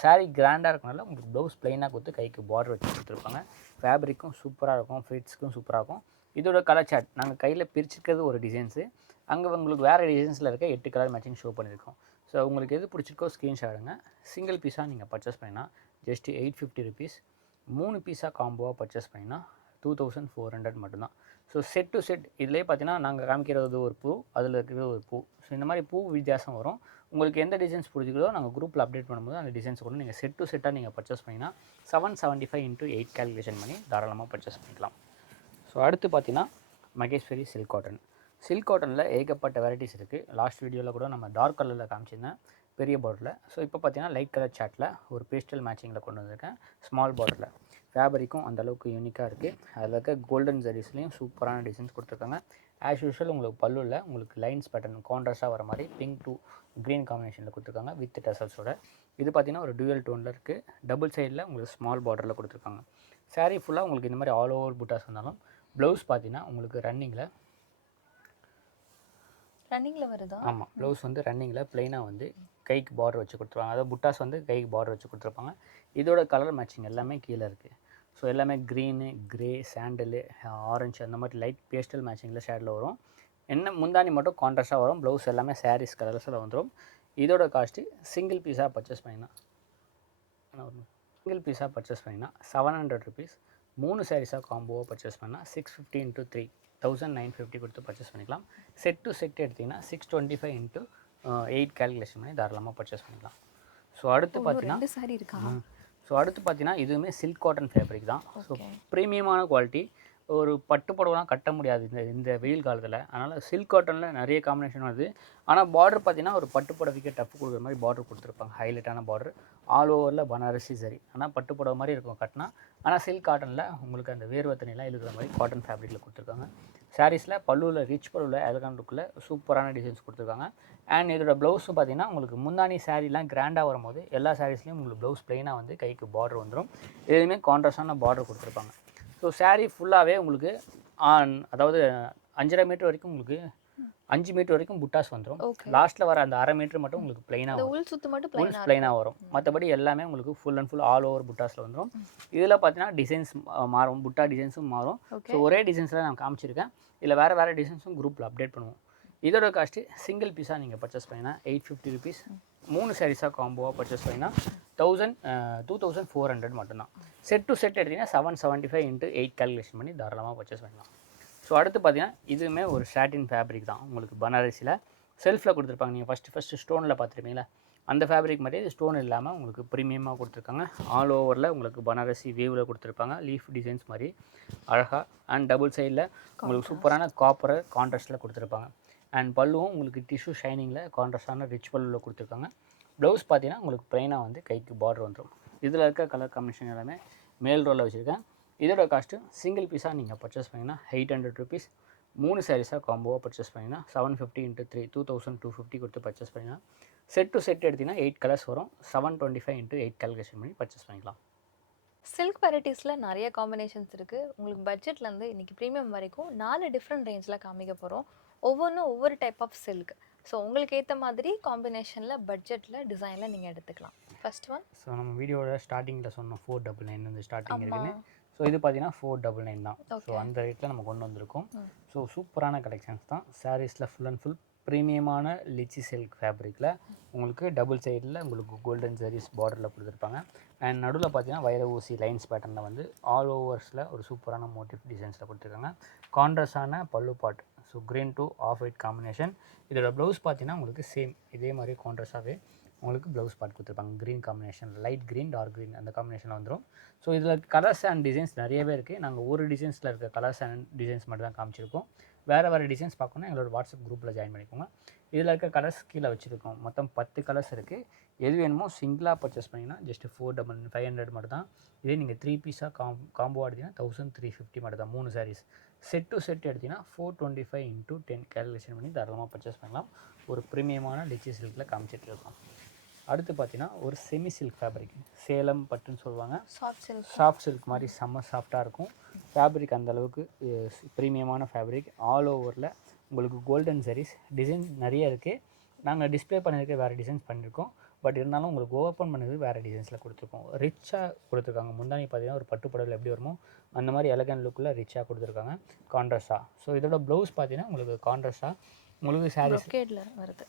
சாரீ கிராண்டாக இருக்கனால உங்களுக்கு ப்ளவுஸ் ப்ளைனாக கொடுத்து கைக்கு பார்டர் வச்சு கொடுத்துருப்பாங்க. ஃபேப்ரிக்கும் சூப்பராக இருக்கும், ஃபிட்ஸ்க்கும் சூப்பராக இருக்கும். இதோட கலர் சார்ட் நாங்கள் கையில் பிரிச்சிருக்கிறது ஒரு டிசைன்ஸு, அங்கே உங்களுக்கு வேறு டிசைன்ஸில் இருக்க 8 கலர் மேட்சிங் ஷோ பண்ணியிருக்கோம். ஸோ உங்களுக்கு எது பிடிச்சிருக்கோ ஸ்க்ரீன்ஷாட் எடுங்க. சிங்கிள் பீஸாக நீங்கள் பர்ச்சேஸ் பண்ணினா ஜஸ்ட் 850 ருபீஸ். 3 பீஸாக காம்போவாக பர்ச்சேஸ் பண்ணினா 2400 மட்டும்தான். ஸோ செட் டு செட் இதிலே பார்த்தீங்கன்னா நாங்கள் காமிக்கிறது ஒரு பூ, அதில் இருக்கிறது ஒரு பூ. ஸோ இந்த மாதிரி பூ வித்தியாசம் வரும். உங்களுக்கு எந்த டிசைன்ஸ் பிடிச்சிக்கிறதோ நாங்கள் குரூப்பில் அப்டேட் பண்ணும்போது அந்த டிசைன்ஸ் கூட நீங்கள் செட் டு செட்டாக நீங்கள் பர்ச்சேஸ் பண்ணிங்கன்னா 775 × 8 கேல்குலேஷன் பண்ணி தாராளமாக பர்ச்சேஸ் பண்ணிக்கலாம். ஸோ அடுத்து பார்த்தீங்கன்னா மகேஸ்வரி சில்க் காட்டன். சில்க் காட்டனில் ஏகப்பட்ட வெரைட்டிஸ் இருக்குது. லாஸ்ட் வீடியோவில் கூட நம்ம டார்க் கலரில் காமிச்சிருந்தேன் பெரிய பார்டரில். ஸோ இப்போ பார்த்தீங்கன்னா லைட் கலர் சார்ட்டில் ஒரு பேஸ்டல் மேட்சிங்கில் கொண்டு வந்திருக்கேன் ஸ்மால் பார்டரில். ஃபேப்ரிக்கும் அந்தளவுக்கு யூனிக்காக இருக்குது. அதில் இருக்க கோல்டன் ஜெரிஸ்லேயும் சூப்பரான டிசைன்ஸ் கொடுத்துருக்காங்க. ஆஸ் யூஷுவல் உங்களுக்கு பல்லுவில் உங்களுக்கு லைன்ஸ் பேட்டர்ன் கான்ட்ராஸ்ட்டாக வர மாதிரி பிங்க் டு க்ரீன் காம்பினேஷனில் கொடுத்துருக்காங்க வித் டசல்ஸோட. இது பார்த்திங்கன்னா ஒரு டூயல் டோனில் இருக்குது. டபுள் சைடில் உங்களுக்கு ஸ்மால் பார்டரில் கொடுத்துருக்காங்க. சாரீ ஃபுல்லாக உங்களுக்கு இந்த மாதிரி ஆல் ஓவர் புட்டாஸ் வந்தாலும் ப்ளவுஸ் பார்த்தீங்கன்னா உங்களுக்கு ரன்னிங்கில் வருதா? ஆமாம், ப்ளவுஸ் வந்து ரன்னிங்கில் ப்ளைனாக வந்து கைக்கு பார்டர் வச்சு கொடுத்துருவாங்க. அதாவது புட்டாஸ் வந்து கைக்கு பார்டர் வச்சு கொடுத்துருப்பாங்க. இதோட கலர் மேட்சிங் எல்லாமே கீழே இருக்குது. ஸோ எல்லாமே க்ரீனு, க்ரே, சாண்டலு, ஆரஞ்சு அந்த மாதிரி லைட் பேஸ்டல் மேட்சிங்கில் ஷேடில் வரும். என்ன முந்தானி மட்டும் கான்ட்ராஸ்ட்டாக வரும். ப்ளவுஸ் எல்லாமே சாரீஸ் கலர்ஸில் வந்துடும். இதோட காஸ்ட்டு சிங்கிள் பீஸாக பர்ச்சேஸ் பண்ணிங்கன்னா 700 ருபீஸ். 3 சாரீஸாக காம்போவாக பர்ச்சேஸ் பண்ணால் 650 × 3 1950 கொடுத்து பர்ச்சேஸ் பண்ணிக்கலாம். செட் டு செட் எடுத்திங்கன்னா 625 × 8 கேல்குலேஷன் பண்ணி தாராளமாக பர்ச்சேஸ் பண்ணிக்கலாம். ஸோ அடுத்து பார்த்தீங்கன்னா இதுவுமே சில்க் காட்டன் ஃபேப்ரிக் தான். ஸோ ப்ரீமியமான குவாலிட்டி. ஒரு பட்டு புடவைலாம் கட்ட முடியாது இந்த வெயில் காலத்தில். அதனால் சில்க் காட்டனில் நிறைய காம்பினேஷன் வருது. ஆனால் பார்டர் பார்த்தீங்கன்னா ஒரு பட்டு புடவைக்கு டஃப் கொடுக்குற மாதிரி பார்டர் கொடுத்துருப்பாங்க. ஹைலைட்டான பார்டர் ஆல் ஓவரில் பனாரசி சரி. ஆனால் பட்டு புடவை மாதிரி இருக்கும் கட்டினா. ஆனால் சில்க் காட்டனில் உங்களுக்கு அந்த வேர்வை தண்ணிலாம் இருக்கிற மாதிரி காட்டன் ஃபேப்ரிக்கில் கொடுத்துருக்காங்க. சாரீஸில் பல்லுவில் ரிச் பல்லுவில் எலகன் லுக்கில் சூப்பரான டிசைன்ஸ் கொடுத்துருக்காங்க. அண்ட் இதோட ப்ளவுஸும் பார்த்தீங்கன்னா உங்களுக்கு முந்தானி சாரீலாம் கிராண்டாக வரும்போது எல்லா சாரீஸ்லேயும் உங்களுக்கு ப்ளவுஸ் ப்ளைனாக வந்து கைக்கு பார்டர் வந்துடும். எதுவுமே கான்ட்ராஸ்டான பார்டர் கொடுத்துருப்பாங்க. ஸோ சாரீ ஃபுல்லாகவே உங்களுக்கு அதாவது 5.5 மீட்டர் வரைக்கும் உங்களுக்கு 5 மீட்டர் வரைக்கும் புட்டாஸ் வந்துடும். லாஸ்ட்டில் வர அந்த 1/2 மீட்டர் மட்டும் உங்களுக்கு ப்ளைனாக உள் ப்ளைனாக வரும். மற்றபடி எல்லாமே உங்களுக்கு full and full all over புட்டாஸில் வந்துடும். இதில் பார்த்தீங்கன்னா டிசைன்ஸ் மாறும், புட்டா டிசைன்ஸும் மாறும். ஸோ ஒரே டிசைன்ஸில் நான் காமிச்சிருக்கேன். இல்லை வேறு டிசைன்ஸும் குரூப்பில் அப்டேட் பண்ணுவோம். இதோட காஸ்ட்டு சிங்கிள் பீஸாக நீங்கள் பர்ச்சேஸ் பண்ணிங்கன்னா 850 ருபீஸ். 3 சாரீஸாக காம்போவாக பர்ச்சேஸ் பண்ணிங்கன்னா 2400 மட்டும்தான். செட் டு செட் எடுத்திங்கன்னா 775 × 8 கேல்குலேஷன் பண்ணி தாராளமாக பர்ச்சேஸ் பண்ணலாம். ஸோ அடுத்து பார்த்தீங்கன்னா இதுவுமே ஒரு சாட்டின் ஃபேப்ரிக் தான். உங்களுக்கு பனாரசியில் செல்ஃபில் கொடுத்துருப்பாங்க. நீங்கள் ஃபஸ்ட்டு ஸ்டோனில் பார்த்துருப்பீங்களா, அந்த ஃபேப்ரிக் மாதிரி இது ஸ்டோன் இல்லாமல் உங்களுக்கு ப்ரீமியமாக கொடுத்துருக்காங்க. ஆல் ஓவரில் உங்களுக்கு பனாரசி வேவில் கொடுத்துருப்பாங்க. லீஃப் டிசைன்ஸ் மாதிரி அழகாக. அண்ட் டபுள் சைடில் உங்களுக்கு சூப்பரான காப்பர் கான்ட்ராஸ்ட்டில் கொடுத்துருப்பாங்க. அண்ட் பல்லுவும் உங்களுக்கு டிஷ்யூ ஷைனிங்கில் கான்ட்ராஸ்டான ரிச் பல்லுவில் கொடுத்துருக்காங்க. ப்ளவுஸ் பார்த்தீங்கன்னா உங்களுக்கு ப்ளைனாக வந்து கைக்கு பார்டர் வந்துடும். இதில் இருக்க கலர் காம்பினேஷன் எல்லாமே மேல் ரோலில் வச்சுருக்கேன். இதோட காஸ்ட்டு சிங்கிள் பீஸாக நீங்கள் பர்ச்சேஸ் பண்ணிங்கன்னா 800 ருபீஸ். 3 சாரீஸாக காம்போவாக பர்ச்சேஸ் பண்ணிங்கன்னா 750 × 3 2250 கொடுத்து பர்ச்சேஸ் பண்ணிங்கன்னா செட் டு செட் எடுத்திங்கன்னா 8 கலர்ஸ் வரும். 725 × 8 கேல்குலேஷன் பண்ணி பர்ச்சேஸ் பண்ணிக்கலாம். சில்க் வெரைட்டிஸில் நிறைய காம்பினேஷன்ஸ் இருக்குது. உங்களுக்கு பட்ஜெட்லேருந்து இன்றைக்கி ப்ரீமியம் வரைக்கும் 4 டிஃப்ரெண்ட் ரேஞ்சில் காமிக்க போகிறோம். ஒவ்வொன்றும் ஒவ்வொரு டைப் ஆஃப் சில்க். ஸோ உங்களுக்கு ஏற்ற மாதிரி காம்பினேஷனில் பட்ஜெட்டில் டிசைனில் நீங்கள் எடுத்துக்கலாம். First one. ஸோ நம்ம வீடியோட ஸ்டார்டிங்கில் சொன்னோம் 499 வந்து ஸ்டார்டிங் இருக்குன்னு. ஸோ இது பார்த்தீங்கன்னா 499 தான். ஸோ அந்த ரேட்டில் நம்ம கொண்டு வந்திருக்கோம். ஸோ சூப்பரான கலெக்ஷன்ஸ் தான். சாரீஸில் ஃபுல் அண்ட் ஃபுல் ப்ரீமியமான லிச்சி சில்க் ஃபேப்ரிக்கில் உங்களுக்கு டபுள் சைடில் உங்களுக்கு கோல்டன் ஜெரிஸ் பார்டரில் கொடுத்துருப்பாங்க. அண்ட் நடுவில் பார்த்தீங்கன்னா வைர ஊசி லைன்ஸ் பேட்டர்னில் வந்து ஆல் ஓவர்ஸில் ஒரு சூப்பரான மோட்டிவ் டிசைன்ஸில் கொடுத்துருக்காங்க. கான்ட்ராஸ்டான பல்லு பாட். So green to off white combination. இதோட ப்ளவுஸ் பார்த்தீங்கன்னா உங்களுக்கு சேம் இதே மாதிரி கான்ட்ராஸ்டாகவே உங்களுக்கு ப்ளவுஸ் பார்ட் கொடுத்துருப்பாங்க. Green combination, light green, dark green அந்த காம்பினேஷனில் வந்துடும். ஸோ இதில் கலர்ஸ் அண்ட் டிசைன்ஸ் நிறையவே இருக்குது. நாங்கள் ஒரு டிசைன்ஸில் இருக்க கலர்ஸ் அண்ட் டிசைன்ஸ் மட்டும் தான் காமிச்சிருக்கோம். வேறு டிசைன்ஸ் பார்க்கணுன்னா எங்களோட வாட்ஸ்அப் குரூப்பில் ஜாயின் பண்ணிக்கோங்க. இதில் இருக்க கலர்ஸ் கீழே வச்சுருக்கோம். மொத்தம் 10 கலர்ஸ் இருக்குது. எது வேணுமோ சிங்கிளாக பர்ச்சேஸ் பண்ணிங்கன்னா ஜஸ்ட் 4,500 மட்டும் தான். இதே நீங்கள் 3 பீஸாக காம்போ எடுத்தீங்கன்னா 1,350 மட்டும் தான். 3 சாரீஸ் செட் டு செட் எடுத்திங்கன்னா 425 × 10 கேல்குலேஷன் பண்ணி தாராளமாக பர்ச்சேஸ் பண்ணலாம். ஒரு ப்ரீமியமான லிச்சி சில்கில் காமிச்சிட்டு இருக்கோம். அடுத்து பார்த்தீங்கன்னா ஒரு செமி சில்க் ஃபேப்ரிக், சேலம் பட்டுன்னு சொல்லுவாங்க. சாஃப்ட் சில்க் மாதிரி செம்ம சாஃப்டாக இருக்கும். ஃபேப்ரிக் அந்தளவுக்கு ப்ரீமியமான ஃபேப்ரிக். ஆல் ஓவரில் உங்களுக்கு கோல்டன் சாரீஸ் டிசைன் நிறைய இருக்குது. நாங்கள் டிஸ்பிளே பண்ணியிருக்க வேறு டிசைன்ஸ் பண்ணியிருக்கோம். பட் இருந்தாலும் உங்களுக்கு ஓப்பன் பண்ணது வேறு டிசைன்ஸில் கொடுத்துருக்கோம். ரிச்சாக கொடுத்துருக்காங்க. முந்தானி பார்த்தீங்கன்னா ஒரு பட்டு புடவை எப்படி வருமோ அந்த மாதிரி எலகன் லுக்கில் ரிச்சாக கொடுத்துருக்காங்க கான்ட்ராஸ்டாக. ஸோ இதோட ப்ளவுஸ் பார்த்தீங்கன்னா உங்களுக்கு கான்ட்ராஸ்டாக உங்களுக்கு சாரீஸ் வருது.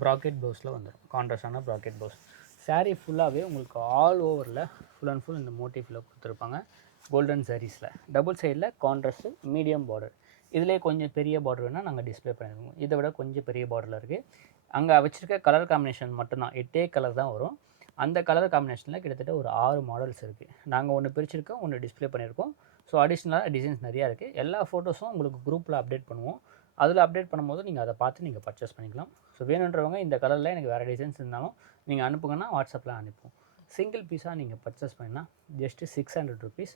ப்ராக்கெட் ப்ளவுஸில் வந்துடும். கான்ட்ராஸ்டான ப்ராக்கெட் ப்ளவுஸ். சாரீ ஃபுல்லாகவே உங்களுக்கு ஆல் ஓவரில் ஃபுல் அண்ட் ஃபுல் இந்த மோட்டிஃபில் கொடுத்துருப்பாங்க. கோல்டன் சாரீஸில் டபுள் சைடில் கான்ட்ராஸ்ட்டு மீடியம் பார்டர். இதிலே கொஞ்சம் பெரிய பார்டர் வேணால் நாங்கள் டிஸ்பிளே பண்ணியிருக்கோம். இதை விட கொஞ்சம் பெரிய பார்டரில் இருக்குது. அங்கே வச்சுருக்க கலர் காம்பினேஷன் மட்டும்தான் 8 கலர் தான் வரும். அந்த கலர் காம்பினேஷனில் கிட்டத்தட்ட ஒரு 6 மாடல்ஸ் இருக்குது. நாங்கள் ஒன்று பிரிச்சுருக்கோம், ஒன்று டிஸ்பிளே பண்ணியிருக்கோம். ஸோ அடிஷ்னலாக டிசைன்ஸ் நிறையா இருக்குது. எல்லா ஃபோட்டோஸும் உங்களுக்கு குரூப்பில் அப்டேட் பண்ணுவோம். அதில் அப்டேட் பண்ணும்போது நீங்கள் அதை பார்த்து நீங்கள் பர்ச்சேஸ் பண்ணிக்கலாம். ஸோ வேணுன்றவங்க இந்த கலரில் எனக்கு வேறு டிசைன்ஸ் இருந்தாலும் நீங்கள் அனுப்புங்கன்னா வாட்ஸ்அப்பில் அனுப்புவோம். சிங்கிள் பீஸாக நீங்கள் பர்ச்சேஸ் பண்ணால் ஜஸ்ட்டு 600 ருபீஸ்.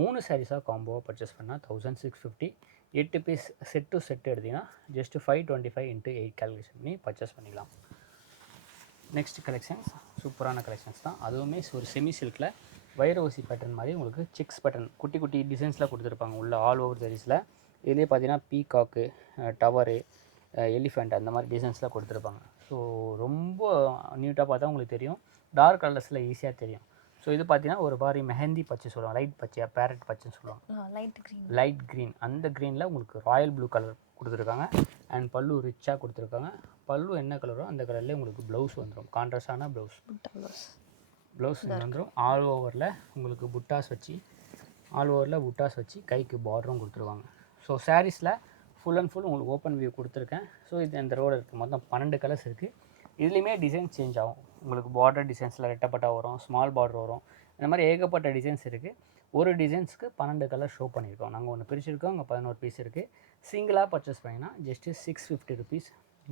3 சாரீஸாக காம்போவாக பர்ச்சேஸ் பண்ணால் 1650. 8 பீஸ் செட் டு செட் எடுத்திங்கன்னா ஜஸ்ட்டு 525 × 8 கேல்குலேஷன் பண்ணி பர்ச்சேஸ் பண்ணிக்கலாம். நெக்ஸ்ட் கலெக்ஷன்ஸ் சூப்பரான கலெக்ஷன்ஸ் தான். அதுவுமே ஒரு செமி சில்கில் வைர ஊசி பேட்டர்ன் மாதிரி உங்களுக்கு செக்ஸ் பேட்டர்ன் குட்டி குட்டி டிசைன்ஸில் கொடுத்துருப்பாங்க உள்ள ஆல் ஓவர் சாரீஸில். இதுலேயே பார்த்தீங்கன்னா பீகாக்கு, டவரு, எலிஃபெண்ட் அந்த மாதிரி டிசைன்ஸில் கொடுத்துருப்பாங்க. ஸோ ரொம்ப நீட்டாக பார்த்தா உங்களுக்கு தெரியும். டார்க் கலர்ஸில் ஈஸியாக தெரியும். ஸோ இது பார்த்தீங்கன்னா ஒரு மாதிரி மெஹந்தி பச்சை சொல்லுவாங்க, லைட் பச்சையா பேரட் பச்சைன்னு சொல்லுவாங்க. லைட் க்ரீன் அந்த க்ரீனில் உங்களுக்கு ராயல் ப்ளூ கலர் கொடுத்துருக்காங்க. அண்ட் பல்லு ரிச்சாக கொடுத்துருக்காங்க. பல்லு என்ன கலரோ அந்த கலர்லேயே உங்களுக்கு ப்ளவுஸ் வந்துடும். கான்ட்ராஸ்டான ப்ளவுஸ் வந்துடும். ஆல் ஓவரில் உங்களுக்கு புட்டாஸ் வச்சு கைக்கு பார்டரும் கொடுத்துருவாங்க. ஸோ சாரீஸில் ஃபுல் அண்ட் ஃபுல் உங்களுக்கு ஓப்பன் வியூ கொடுத்துருக்கேன். ஸோ இது இந்த ரோடு இருக்குது. மொத்தம் 12 கலர்ஸ் இருக்குது. இதுலேயுமே டிசைன் சேஞ்ச் ஆகும். உங்களுக்கு பார்டர் டிசைன்ஸில் ரெட்டப்பட்டா வரும், ஸ்மால் பார்டர் வரும். இந்த மாதிரி ஏகப்பட்ட டிசைன்ஸ் இருக்குது. ஒரு டிசைன்ஸ்க்கு 12 கலர் ஷோ பண்ணியிருக்கோம். நாங்கள் ஒன்று பிரிச்சுருக்கோம். அங்கே 11 பீஸ் இருக்குது. சிங்கிளாக பர்ச்சேஸ் பண்ணிங்கன்னா ஜஸ்ட்டு 650 ருபீஸ்.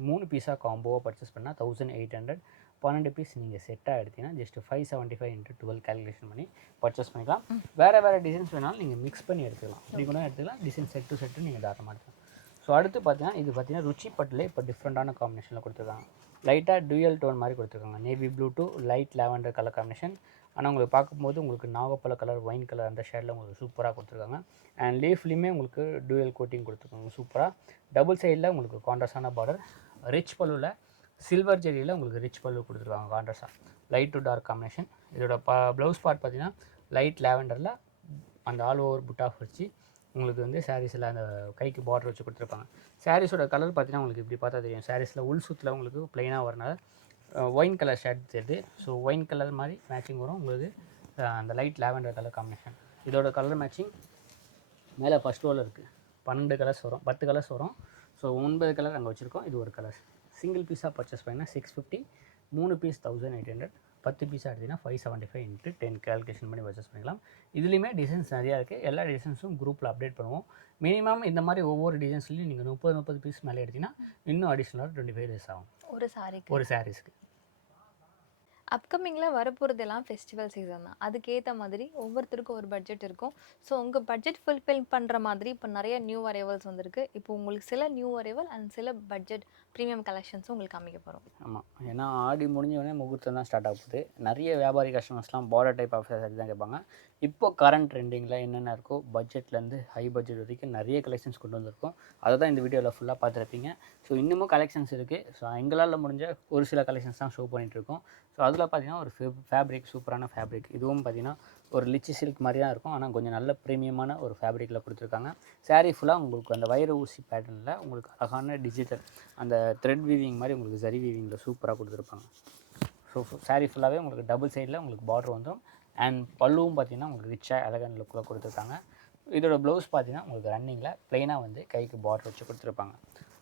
3 பீஸாக காம்போவாக பர்ச்சேஸ் பண்ணால் 1800. 12 பீஸ் நீங்கள் செட்டாக எடுத்தீங்கன்னா ஜஸ்ட்டு 575 × 12 கேல்குலேஷன் பண்ணி பர்ச்சேஸ் பண்ணிக்கலாம். வேறு டிசைன்ஸ் வேணாலும் நீங்கள் மிக்ஸ் பண்ணி எடுத்துக்கலாம். இப்படி கூட எடுத்துக்கலாம். டிசைன் செட் டு செட்டு நீங்கள் தாராளமாக எடுத்துக்கலாம். ஸோ அடுத்து பார்த்தீங்கன்னா இது பார்த்தீங்கன்னா ருச்சி பட்டில் இப்போ டிஃப்ரெண்ட்டான காம்பினேஷனில் கொடுத்துருக்காங்க. லைட்டாக டூயல் டோன் மாதிரி கொடுத்துருக்காங்க. Navy blue to light lavender colour combination. ஆனால் உங்களுக்கு பார்க்கும்போது உங்களுக்கு நாகப்பழ கலர், ஒயின் கலர் அந்த ஷேடில் உங்களுக்கு சூப்பராக கொடுத்துருக்காங்க. அண்ட் லீஃப்லேயுமே உங்களுக்கு டூயல் கோட்டிங் கொடுத்துருக்காங்க சூப்பராக. டபுள் சைடில் உங்களுக்கு கான்ட்ராஸ்டான பார்டர். ரிச் பல்லுவில் சில்வர் ஜெரியில் உங்களுக்கு ரிச் பல்லு கொடுத்துருக்காங்க கான்ட்ராஸ்டாக. Light to dark combination. இதோட ப்ளவுஸ் பார்ட் பார்த்தீங்கன்னா லைட் லாவெண்டரில் அந்த ஆல் ஓவர் புட்டாஃப் வச்சு உங்களுக்கு வந்து சாரீஸில் அந்த கைக்கு பார்டர் வச்சு கொடுத்துருப்பாங்க. சாரீஸோட கலர் பார்த்தீங்கன்னா உங்களுக்கு இப்படி பார்த்தா தெரியும். சாரீஸில் உள் சுற்றில் உங்களுக்கு ப்ளைனாக வரனால ஒயின் கலர் ஷேட் தெரியுது. ஸோ ஒயின் கலர் மாதிரி மேட்சிங் வரும் உங்களுக்கு அந்த லைட் லாவெண்டர் கலர் காம்பினேஷன். இதோட கலர் மேட்சிங் மேலே ஃபஸ்ட் ரோவில் இருக்குது. 12 கலர்ஸ் வரும், 10 கலர்ஸ் வரும். ஸோ 9 கலர் அங்கே வச்சுருக்கோம். இது ஒரு கலர். சிங்கிள் பீஸாக பர்ச்சேஸ் பண்ணிங்கன்னா 650. 3 பீஸ் 1800. 10 பீஸாக எடுத்திங்கன்னா 575 × 10 கேல்குலேஷன் பண்ணி பர்ச்சேஸ் பண்ணிக்கலாம். இதுலேயுமே டிசைன்ஸ் நிறையா இருக்குது. எல்லா டிசைன்ஸும் குரூப்பில் அப்டேட் பண்ணுவோம். மினிமம் இந்த மாதிரி ஒவ்வொரு டிசைன்ஸ்லையும் நீங்கள் 30 பீஸ் மேலே எடுத்திங்கன்னா இன்னும் அடிஷ்னலாக 25 டேஸ் ஆகும் ஒரு சாரீஸ்க்கு. அப்கமிங்கில் வரப்போகிறதெல்லாம் ஃபெஸ்டிவல் சீசன் தான். அதுக்கேற்ற மாதிரி ஒவ்வொருத்தருக்கும் ஒரு பட்ஜெட் இருக்கும். ஸோ உங்கள் பட்ஜெட் ஃபுல்ஃபில் பண்ணுற மாதிரி இப்போ நிறைய நியூ அரைவல்ஸ் வந்திருக்கு. இப்போ உங்களுக்கு சில நியூ அரைவல் அண்ட் சில பட்ஜெட் ப்ரீமியம் கலெக்ஷன்ஸும் உங்களுக்கு காமிக்க போகிறோம். ஆமாம், ஏன்னா ஆடி முடிஞ்சவொடனே முகூர்த்தம் தான் ஸ்டார்ட் ஆகுது. நிறைய வியாபாரி கஸ்டமர்ஸ்லாம் பார்டர் டைப் ஆஃப் சாரி தான் கேட்பாங்க. இப்போ கரண்ட் ட்ரெண்டிங்கில் என்னென்ன இருக்கோ பட்ஜெட்லேருந்து ஹை பட்ஜெட் வரைக்கும் நிறைய கலெக்ஷன்ஸ் கொண்டு வந்திருக்கோம். அதை தான் இந்த வீடியோவில் ஃபுல்லாக பார்த்துருப்பீங்க. ஸோ இன்னமும் கலெக்ஷன்ஸ் இருக்குது. ஸோ எங்களால் முடிஞ்ச ஒரு சில கலெக்ஷன்ஸ் தான் ஷோ பண்ணிகிட்ருக்கோம். ஸோ அதில் பார்த்தீங்கன்னா ஒரு ஃபேப்ரிக், சூப்பரான ஃபேப்ரிக். இதுவும் பார்த்தீங்கன்னா ஒரு லிச்சி சில்க் மாதிரி தான் இருக்கும். ஆனால் கொஞ்சம் நல்ல ப்ரீமியமான ஒரு ஃபேப்ரிக்கில் கொடுத்துருக்காங்க. சாரீ ஃபுல்லாக உங்களுக்கு அந்த வைர ஊசி பேட்டர்னில் உங்களுக்கு அழகான டிஜிட்டல் அந்த த்ரெட் வீவிங் மாதிரி உங்களுக்கு ஜரி வீவிங்கில் சூப்பராக கொடுத்துருப்பாங்க. ஸோ சாரீ ஃபுல்லாகவே உங்களுக்கு டபுள் சைடில் உங்களுக்கு பார்டர் வந்துடும். அண்ட் பல்லுவும் பார்த்தீங்கன்னா உங்களுக்கு ரிச்சாக எலகன் லுக்கில் கொடுத்துருக்காங்க. இதோட ப்ளவுஸ் பார்த்தீங்கன்னா உங்களுக்கு ரன்னிங்கில் ப்ளைனாக வந்து கைக்கு பார்டர் வச்சு கொடுத்துருப்பாங்க.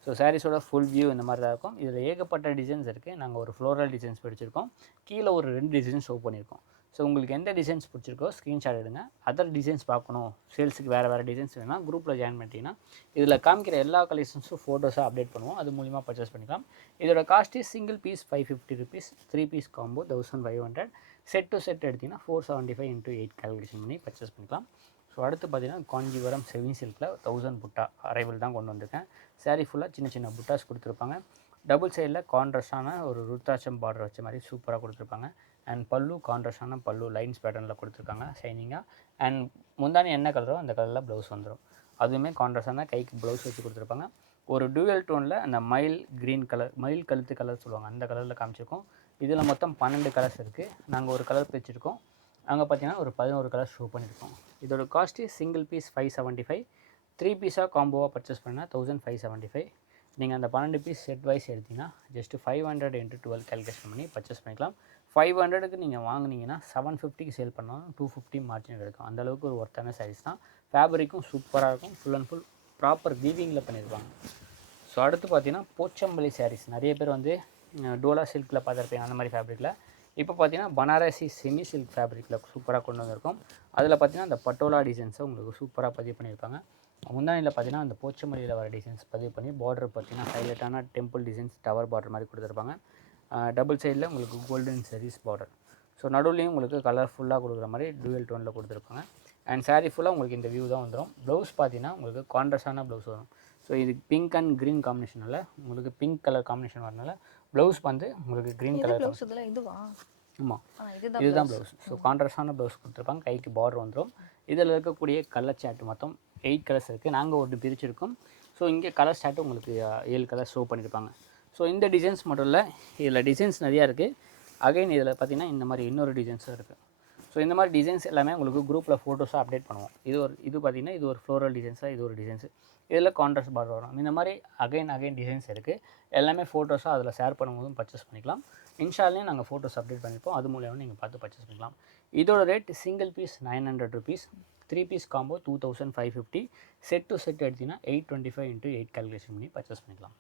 ஸோ சாரீஸோட ஃபுல் வியூ இந்த மாதிரி தான் இருக்கும். இதில் ஏகப்பட்ட டிசைன்ஸ் இருக்குது. நாங்கள் ஒரு ஃப்ளோரல் டிசைன்ஸ் பிடிச்சிருக்கோம். கீழே ஒரு 2 டிசைன்ஸ் ஷோ பண்ணியிருக்கோம். ஸோ உங்களுக்கு எந்த டிசைன்ஸ் பிடிச்சிருக்கோ ஸ்க்ரீன்ஷாட் எடுங்க. அதர் டிசைன்ஸ் பார்க்கணும், சேல்ஸுக்கு வேறு டிசைன்ஸ் வேணும்னா குரூப்பில் ஜாயின் பண்ணிட்டீங்கன்னா இதில் காமிக்கிற எல்லா கலெக்ஷன்ஸும் ஃபோட்டோஸாக அப்டேட் பண்ணுவோம். அது மூலிமா பர்ச்சேஸ் பண்ணிக்கலாம். இதோட cost single piece 550 rupees, 3 piece combo 1500, set to set எடுத்திங்கன்னா 475 into 8 கால்குலேஷன் பண்ணி பர்ச்சேஸ் பண்ணிக்கலாம். ஸோ அடுத்து பார்த்தீங்கன்னா காஞ்சிபுரம் செமி சில்கில் 1000 புட்டா அரைவல் தான் கொண்டு வந்திருக்கேன். சாரீ ஃபுல்லாக சின்ன சின்ன புட்டாஸ் கொடுத்துருப்பாங்க. டபுள் சைடில் கான்ட்ராஸ்டான ஒரு ருத்ராட்சம் பார்டர் வச்ச மாதிரி சூப்பராக கொடுத்துருப்பாங்க. அண்ட் பல்லு கான்ட்ராஸ்டான பல்லு லைன்ஸ் பேட்டர்னில் கொடுத்துருக்காங்க ஷைனிங்காக. அண்ட் முந்தானி என்ன கலரோ அந்த கலரில் ப்ளவுஸ் வந்துடும். அதுவுமே கான்ட்ராஸ்டான கைக்கு ப்ளவுஸ் வச்சு கொடுத்துருப்பாங்க. ஒரு டூயல் டோனில் அந்த மயில் க்ரீன் கலர், மயில் கழுத்து கலர் சொல்லுவாங்க, அந்த கலரில் காமிச்சிருக்கோம். இதில் மொத்தம் 12 கலர்ஸ் இருக்குது. நாங்கள் ஒரு கலர் பிரிச்சிருக்கோம். அங்கே பார்த்தீங்கன்னா ஒரு 11 கலர் ஷோ பண்ணியிருக்கோம். இதோட காஸ்ட்டு சிங்கிள் பீஸ் 575, 3 பீஸாக காம்போவாக பர்ச்சேஸ் பண்ணால் 1575. நீங்கள் அந்த 12 பீஸ் செட் வைஸ் எடுத்திங்கன்னா ஜஸ்ட்டு 500 into 12 கால்குலேஷன் பண்ணி பர்ச்சேஸ் பண்ணிக்கலாம். 500க்கு நீங்கள் வாங்கினீங்கன்னா 750க்கு சேல் பண்ணாலும் 250 மார்ஜின் கிடைக்கும். அந்தளவுக்கு ஒரு ஒர்த்தான சாரீஸ் தான். ஃபேப்ரிக்கும் சூப்பராக இருக்கும். ஃபுல் அண்ட் ஃபுல் ப்ராப்பர் வீவிங்கில் பண்ணியிருப்பாங்க. ஸோ அடுத்து பார்த்தீங்கன்னா போச்சம்பள்ளி சாரீஸ். நிறைய பேர் வந்து டோலா சில்கில் பார்த்துருப்பீங்க, அந்த மாதிரி ஃபேப்ரிக்கில். இப்போ பார்த்தீங்கன்னா பனாரசி செமி சில்க் ஃபேப்ரிக்கில் சூப்பராக கொண்டு வந்திருக்கோம். அதில் பார்த்தீங்கன்னா அந்த பட்டோலா டிசைன்ஸை உங்களுக்கு சூப்பராக பதிவு பண்ணியிருப்பாங்க. முந்தானியில் பார்த்தீங்கன்னா அந்த போச்சமல்லியில் வர டிசைன்ஸ் பதிவு பண்ணி பார்டர் பார்த்தீங்கன்னா ஹைலைட்டான டெம்பிள் டிசைன்ஸ் டவர் பார்டர் மாதிரி கொடுத்துருப்பாங்க. டபுள் சைடில் உங்களுக்கு கோல்டன் சரிஸ் பார்டர். ஸோ நடுவுலையும் உங்களுக்கு கலர்ஃபுல்லாக கொடுக்குற மாதிரி டூயல் டோனில் கொடுத்துருப்பாங்க. அண்ட் சாரீ ஃபுல்லாக உங்களுக்கு இந்த வியூ தான் வந்துடும். ப்ளவுஸ் பார்த்தீங்கன்னா உங்களுக்கு கான்ட்ராஸ்டான ப்ளவுஸ் வரும். ஸோ இது பிங்க் அண்ட் க்ரீன் காம்பினேஷனில் உங்களுக்கு பிங்க் கலர் காம்பினேஷன் வரனால ப்ளவுஸ் வந்து உங்களுக்கு க்ரீன் கலர். ஆமாம், இதுதான் ப்ளவுஸ். ஸோ கான்ட்ராஸ்டான ப்ளவுஸ் கொடுத்துருப்பாங்க. கைக்கு பார்டர் வந்துடும். இதில் இருக்கக்கூடிய கலர் சார்ட் மொத்தம் 8 கலர்ஸ் இருக்குது. நாங்கள் ஒரு பிரிச்சிருக்கோம். ஸோ இங்கே கலர் சார்ட்டு உங்களுக்கு 7 கலர் ஷோ பண்ணியிருப்பாங்க. ஸோ இந்த டிசைன்ஸ் மட்டும் இல்லை, இதில் டிசைன்ஸ் நிறையா இருக்குது. அகைன் இதில் பார்த்திங்கன்னா இந்த மாதிரி இன்னொரு டிசைன்ஸும் இருக்குது. ஸோ இந்த மாதிரி டிசைன்ஸ் எல்லாமே உங்களுக்கு குரூப்பில் ஃபோட்டோஸாக அப்டேட் பண்ணுவோம். இது பார்த்திங்கன்னா இது ஒரு ஃப்ளோரல் டிசைன்ஸாக, இது ஒரு டிசைன்ஸு. இதில் கான்ட்ராஸ்ட் பார்டர் வரும். இந்த மாதிரி அகைன் டிசைன்ஸ் இருக்குது. எல்லாமே ஃபோட்டோஸாக அதில் ஷேர் பண்ணும்போதும் பர்ச்சேஸ் பண்ணிக்கலாம். இன்ஸ்டாலையும் நாங்கள் ஃபோட்டோஸ் அப்டேட் பண்ணியிருப்போம். அது மூலியமாக நீங்கள் பார்த்து பர்ச்சேஸ் பண்ணிக்கலாம். இதோட rate single piece 900 rupees, 3 piece combo 2550, set to set எடுத்திங்கன்னா 825 into 8 கால்குலேஷன் பண்ணி பர்ச்சேஸ் பண்ணிக்கலாம்.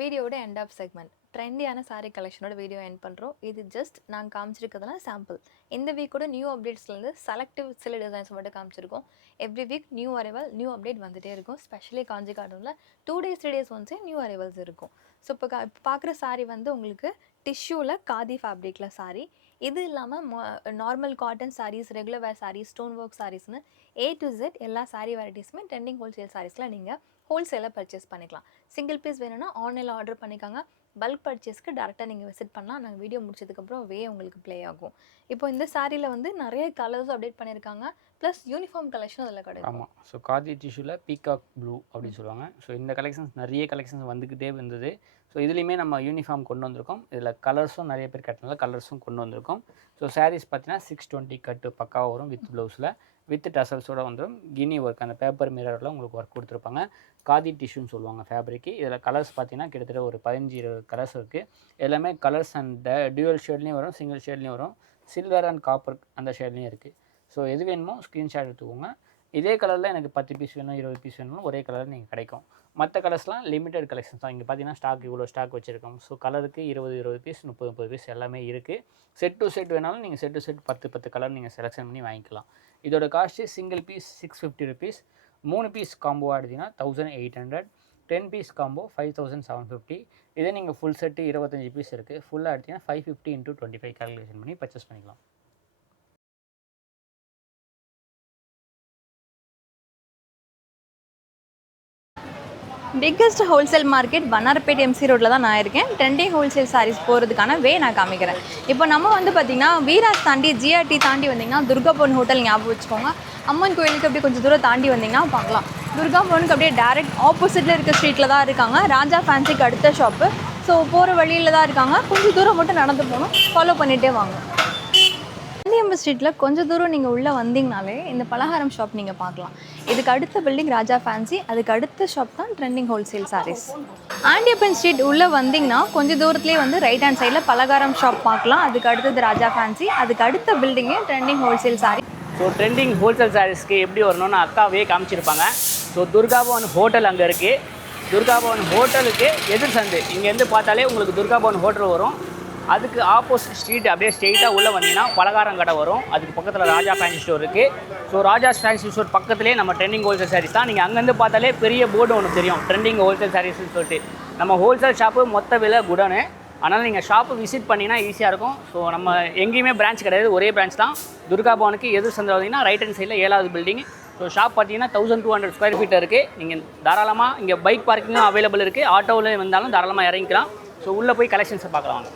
வீடியோட எண்ட் ஆஃப் செக்மெண்ட் ட்ரெண்டியான சாரீ கலெக்ஷனோட வீடியோ எண்ட் பண்ணுறோம். இது ஜஸ்ட் நாங்கள் காமிச்சிருக்கிறதுலாம் சாம்பிள். இந்த வீக்கோட நியூ அப்டேட்ஸ்லேருந்து செலக்டிவ் சில டிசைன்ஸ் மட்டும் காமிச்சிருக்கோம். Every week new arrival, new update வந்துகிட்டே இருக்கும். ஸ்பெஷலி காஞ்சி காட்டனில் 2 days 3 days ஒன்ஸே நியூ அரைவல்ஸ் இருக்கும். ஸோ இப்போ பார்க்குற சாரீ வந்து உங்களுக்கு டிஷ்யூவில் காதி ஃபேப்ரிக்கில் சாரீ. இது இல்லாமல் normal cotton saris, regular wear saris, stone work சாரீஸ்னு A to Z எல்லா சாரீ வெரைட்டிஸுமே ட்ரெண்டிங் ஹோல்சேல் சாரீஸில் நீங்கள் ஹோல்சேலாக பர்ச்சேஸ் பண்ணிக்கலாம். சிங்கிள் பீஸ் வேணும்னா ஆன்லைனில் ஆர்டர் பண்ணிக்காங்க. பல்க் பர்ச்சேஸ்க்கு டேரெக்டாக நீங்கள் விசிட் பண்ணலாம். நாங்கள் வீடியோ முடிச்சதுக்கப்புறம் உங்களுக்கு ப்ளே ஆகும். இப்போ இந்த சாரியில் வந்து நிறைய கலர்ஸ் அப்டேட் பண்ணியிருக்காங்க. ப்ளஸ் யூனிஃபார்ம் கலெக்ஷன் அதில் கிடைக்கும். ஆமாம், ஸோ காதி டிஷ்யூவில் பீகாக் ப்ளூ அப்படின்னு சொல்லுவாங்க. ஸோ இந்த கலெக்ஷன்ஸ் நிறைய கலெக்ஷன்ஸ் வந்துக்கிட்டே இருந்தது. ஸோ இதுலேயுமே நம்ம யூனிஃபார்ம் கொண்டு வந்திருக்கோம். இதில் கலர்ஸும் நிறைய பேர் கட்டினால கலர்ஸும் கொண்டு வந்திருக்கோம். ஸோ சாரீஸ் பார்த்தீங்கன்னா 620 கட்டு பக்காவாக வரும். வித் ப்ளவுஸில் வித் டசல்ஸோடு வந்துடும். கினி ஒர்க், அந்த பேப்பர் மிரரில் உங்களுக்கு ஒர்க் கொடுத்துருப்பாங்க. காதி டிஷ்யூன்னு சொல்லுவாங்க ஃபேப்ரிக்கு. இதில் கலர்ஸ் பார்த்தீங்கன்னா கிட்டத்தட்ட ஒரு 15-20 கலர்ஸ் இருக்குது. எல்லாமே கலர்ஸ் அண்ட் டியூவல் ஷேட்லேயும் வரும், சிங்கிள் ஷேட்லேயும் வரும், சில்வர் அண்ட் காப்பர் அந்த ஷேட்லேயும் இருக்குது. ஸோ எது வேணுமோ ஸ்க்ரீன்ஷாட் எடுத்துக்கோங்க. இதே கலரில் எனக்கு 10 பீஸ் வேணும், 20 பீஸ் வேணும், ஒரே கலர் நீங்கள் கிடைக்கும். மற்ற கலர்ஸ்லாம் லிமிடெட் கலெக்ஷன்ஸ் தான். இங்கே பார்த்தீங்கன்னா ஸ்டாக் இவ்வளோ ஸ்டாக் வச்சுருக்கோம். ஸோ கலருக்கு 20 பீஸ், 30 பீஸ் எல்லாமே இருக்குது. செட் டு செட் வேணாலும் நீங்கள் செட் டு செட் 10 கலர் நீங்கள் செலெக்ஷன் பண்ணி வாங்கிக்கலாம். இதோட cost single piece 650 rupees, 3 piece காம்போவாக எடுத்திங்கன்னா 1800, 10 பீஸ் காம்போ 5750. இதே நீங்கள் ஃபுல் செட்டு 25 பீஸ் இருக்குது, ஃபுல்லாக எடுத்தீங்கன்னா 550 × 25 கால்குலேஷன் பண்ணி பர்ச்சேஸ் பண்ணிக்கலாம். Biggest wholesale market Vannarapet MC ரோட்டில் தான் நான் இருக்கேன். ட்ரெண்டிங் ஹோல்சேல் சாரீஸ் போகிறதுக்கான நான் காமிக்கிறேன். இப்போ நம்ம வந்து பார்த்திங்கன்னா வீராஸ் தாண்டி ஜிஆர்டி தாண்டி வந்திங்கன்னா துர்கா பவன் ஹோட்டல் ஞாபகம் வச்சுக்கோங்க. அம்மன் கோயிலுக்கு அப்படியே கொஞ்சம் தூரம் தாண்டி வந்திங்கன்னா பார்க்கலாம். துர்கா பவனுக்கு அப்படியே டேரெக்ட் ஆப்போசிட்டில் இருக்க ஸ்ட்ரீட்டில் தான் இருக்காங்க. ராஜா ஃபேன்சிக்கு அடுத்த ஷாப்பு. ஸோ போகிற வழியில் தான் இருக்காங்க. கொஞ்சம் தூரம் மட்டும் நடந்து போகணும், ஃபாலோ பண்ணிகிட்டே வாங்க. காந்தியம்பு ஸ்ட்ரீட்டில் கொஞ்சம் தூரம் நீங்கள் உள்ளே வந்தீங்கனாலே இந்த பலகாரம் ஷாப் நீங்கள் பார்க்கலாம். இதுக்கு அடுத்த பில்டிங் ராஜா ஃபேன்சி, அதுக்கு அடுத்த ஷாப் தான் trending wholesale sarees. Andiyappan street உள்ளே வந்தீங்கன்னா கொஞ்சம் தூரத்துலேயே வந்து ரைட் ஹேண்ட் சைடில் பலகாரம் ஷாப் பார்க்கலாம். அதுக்கு அடுத்தது ராஜா ஃபேன்சி, அதுக்கு அடுத்த பில்டிங்கே trending wholesale sari. So trending wholesale சாரீஸ்க்கு எப்படி வரணும்னு அக்காவே காமிச்சிருப்பாங்க. ஸோ துர்கா பவன் ஹோட்டல் அங்கே இருக்குது. துர்கா பவன் ஹோட்டலுக்கு எதிர் சந்து இங்கேருந்து பார்த்தாலே உங்களுக்கு துர்கா பவன் ஹோட்டல் வரும். அதுக்கு ஆப்போசிட் ஸ்ட்ரீட் அப்படியே ஸ்ட்ரெயிட்டாக உள்ளே வந்தீங்கன்னா பலகாரம் கடை வரும். அதுக்கு பக்கத்தில் ராஜா ஃபேன்சி ஸ்டோர் இருக்குது. ஸோ ராஜா ஃபேன்சி ஸ்டோர் பக்கத்துலேயே நம்ம ட்ரெண்டிங் ஹோல்சேல் சாரீஸ் தான். நீங்கள் அங்கேருந்து பார்த்தாலே பெரிய போர்டு ஒன்று தெரியும், ட்ரெண்டிங் ஹோல்சேல் சாரீஸ்ன்னு சொல்லிட்டு. நம்ம ஹோல்சேல் ஷாப்பு மொத்த விலை குடனு, அதனால் நீங்கள் ஷாப்பு விசிட் பண்ணிங்கன்னா ஈஸியாக இருக்கும். ஸோ நம்ம எங்கேயுமே பிரான்ச் கிடையாது, ஒரே பிரான்ச் தான். துர்கா பவனுக்கு எதிர் சந்தில் வந்தீங்கன்னா ரைட் ஹேண்ட் சைடில் 7வது பில்டிங். ஸோ ஷாப் பார்த்தீங்கன்னா 1200 ஸ்கொயர் ஃபீட் இருக்குது. நீங்கள் தாராளமாக இங்கே பைக் பார்க்கிங்கும் அவைலபிள் இருக்குது. ஆட்டோவில் வந்தாலும் தாராளமாக இறங்கிக்கலாம். ஸோ உள்ளே போய் கலெக்ஷன்ஸை பார்க்கலாம்.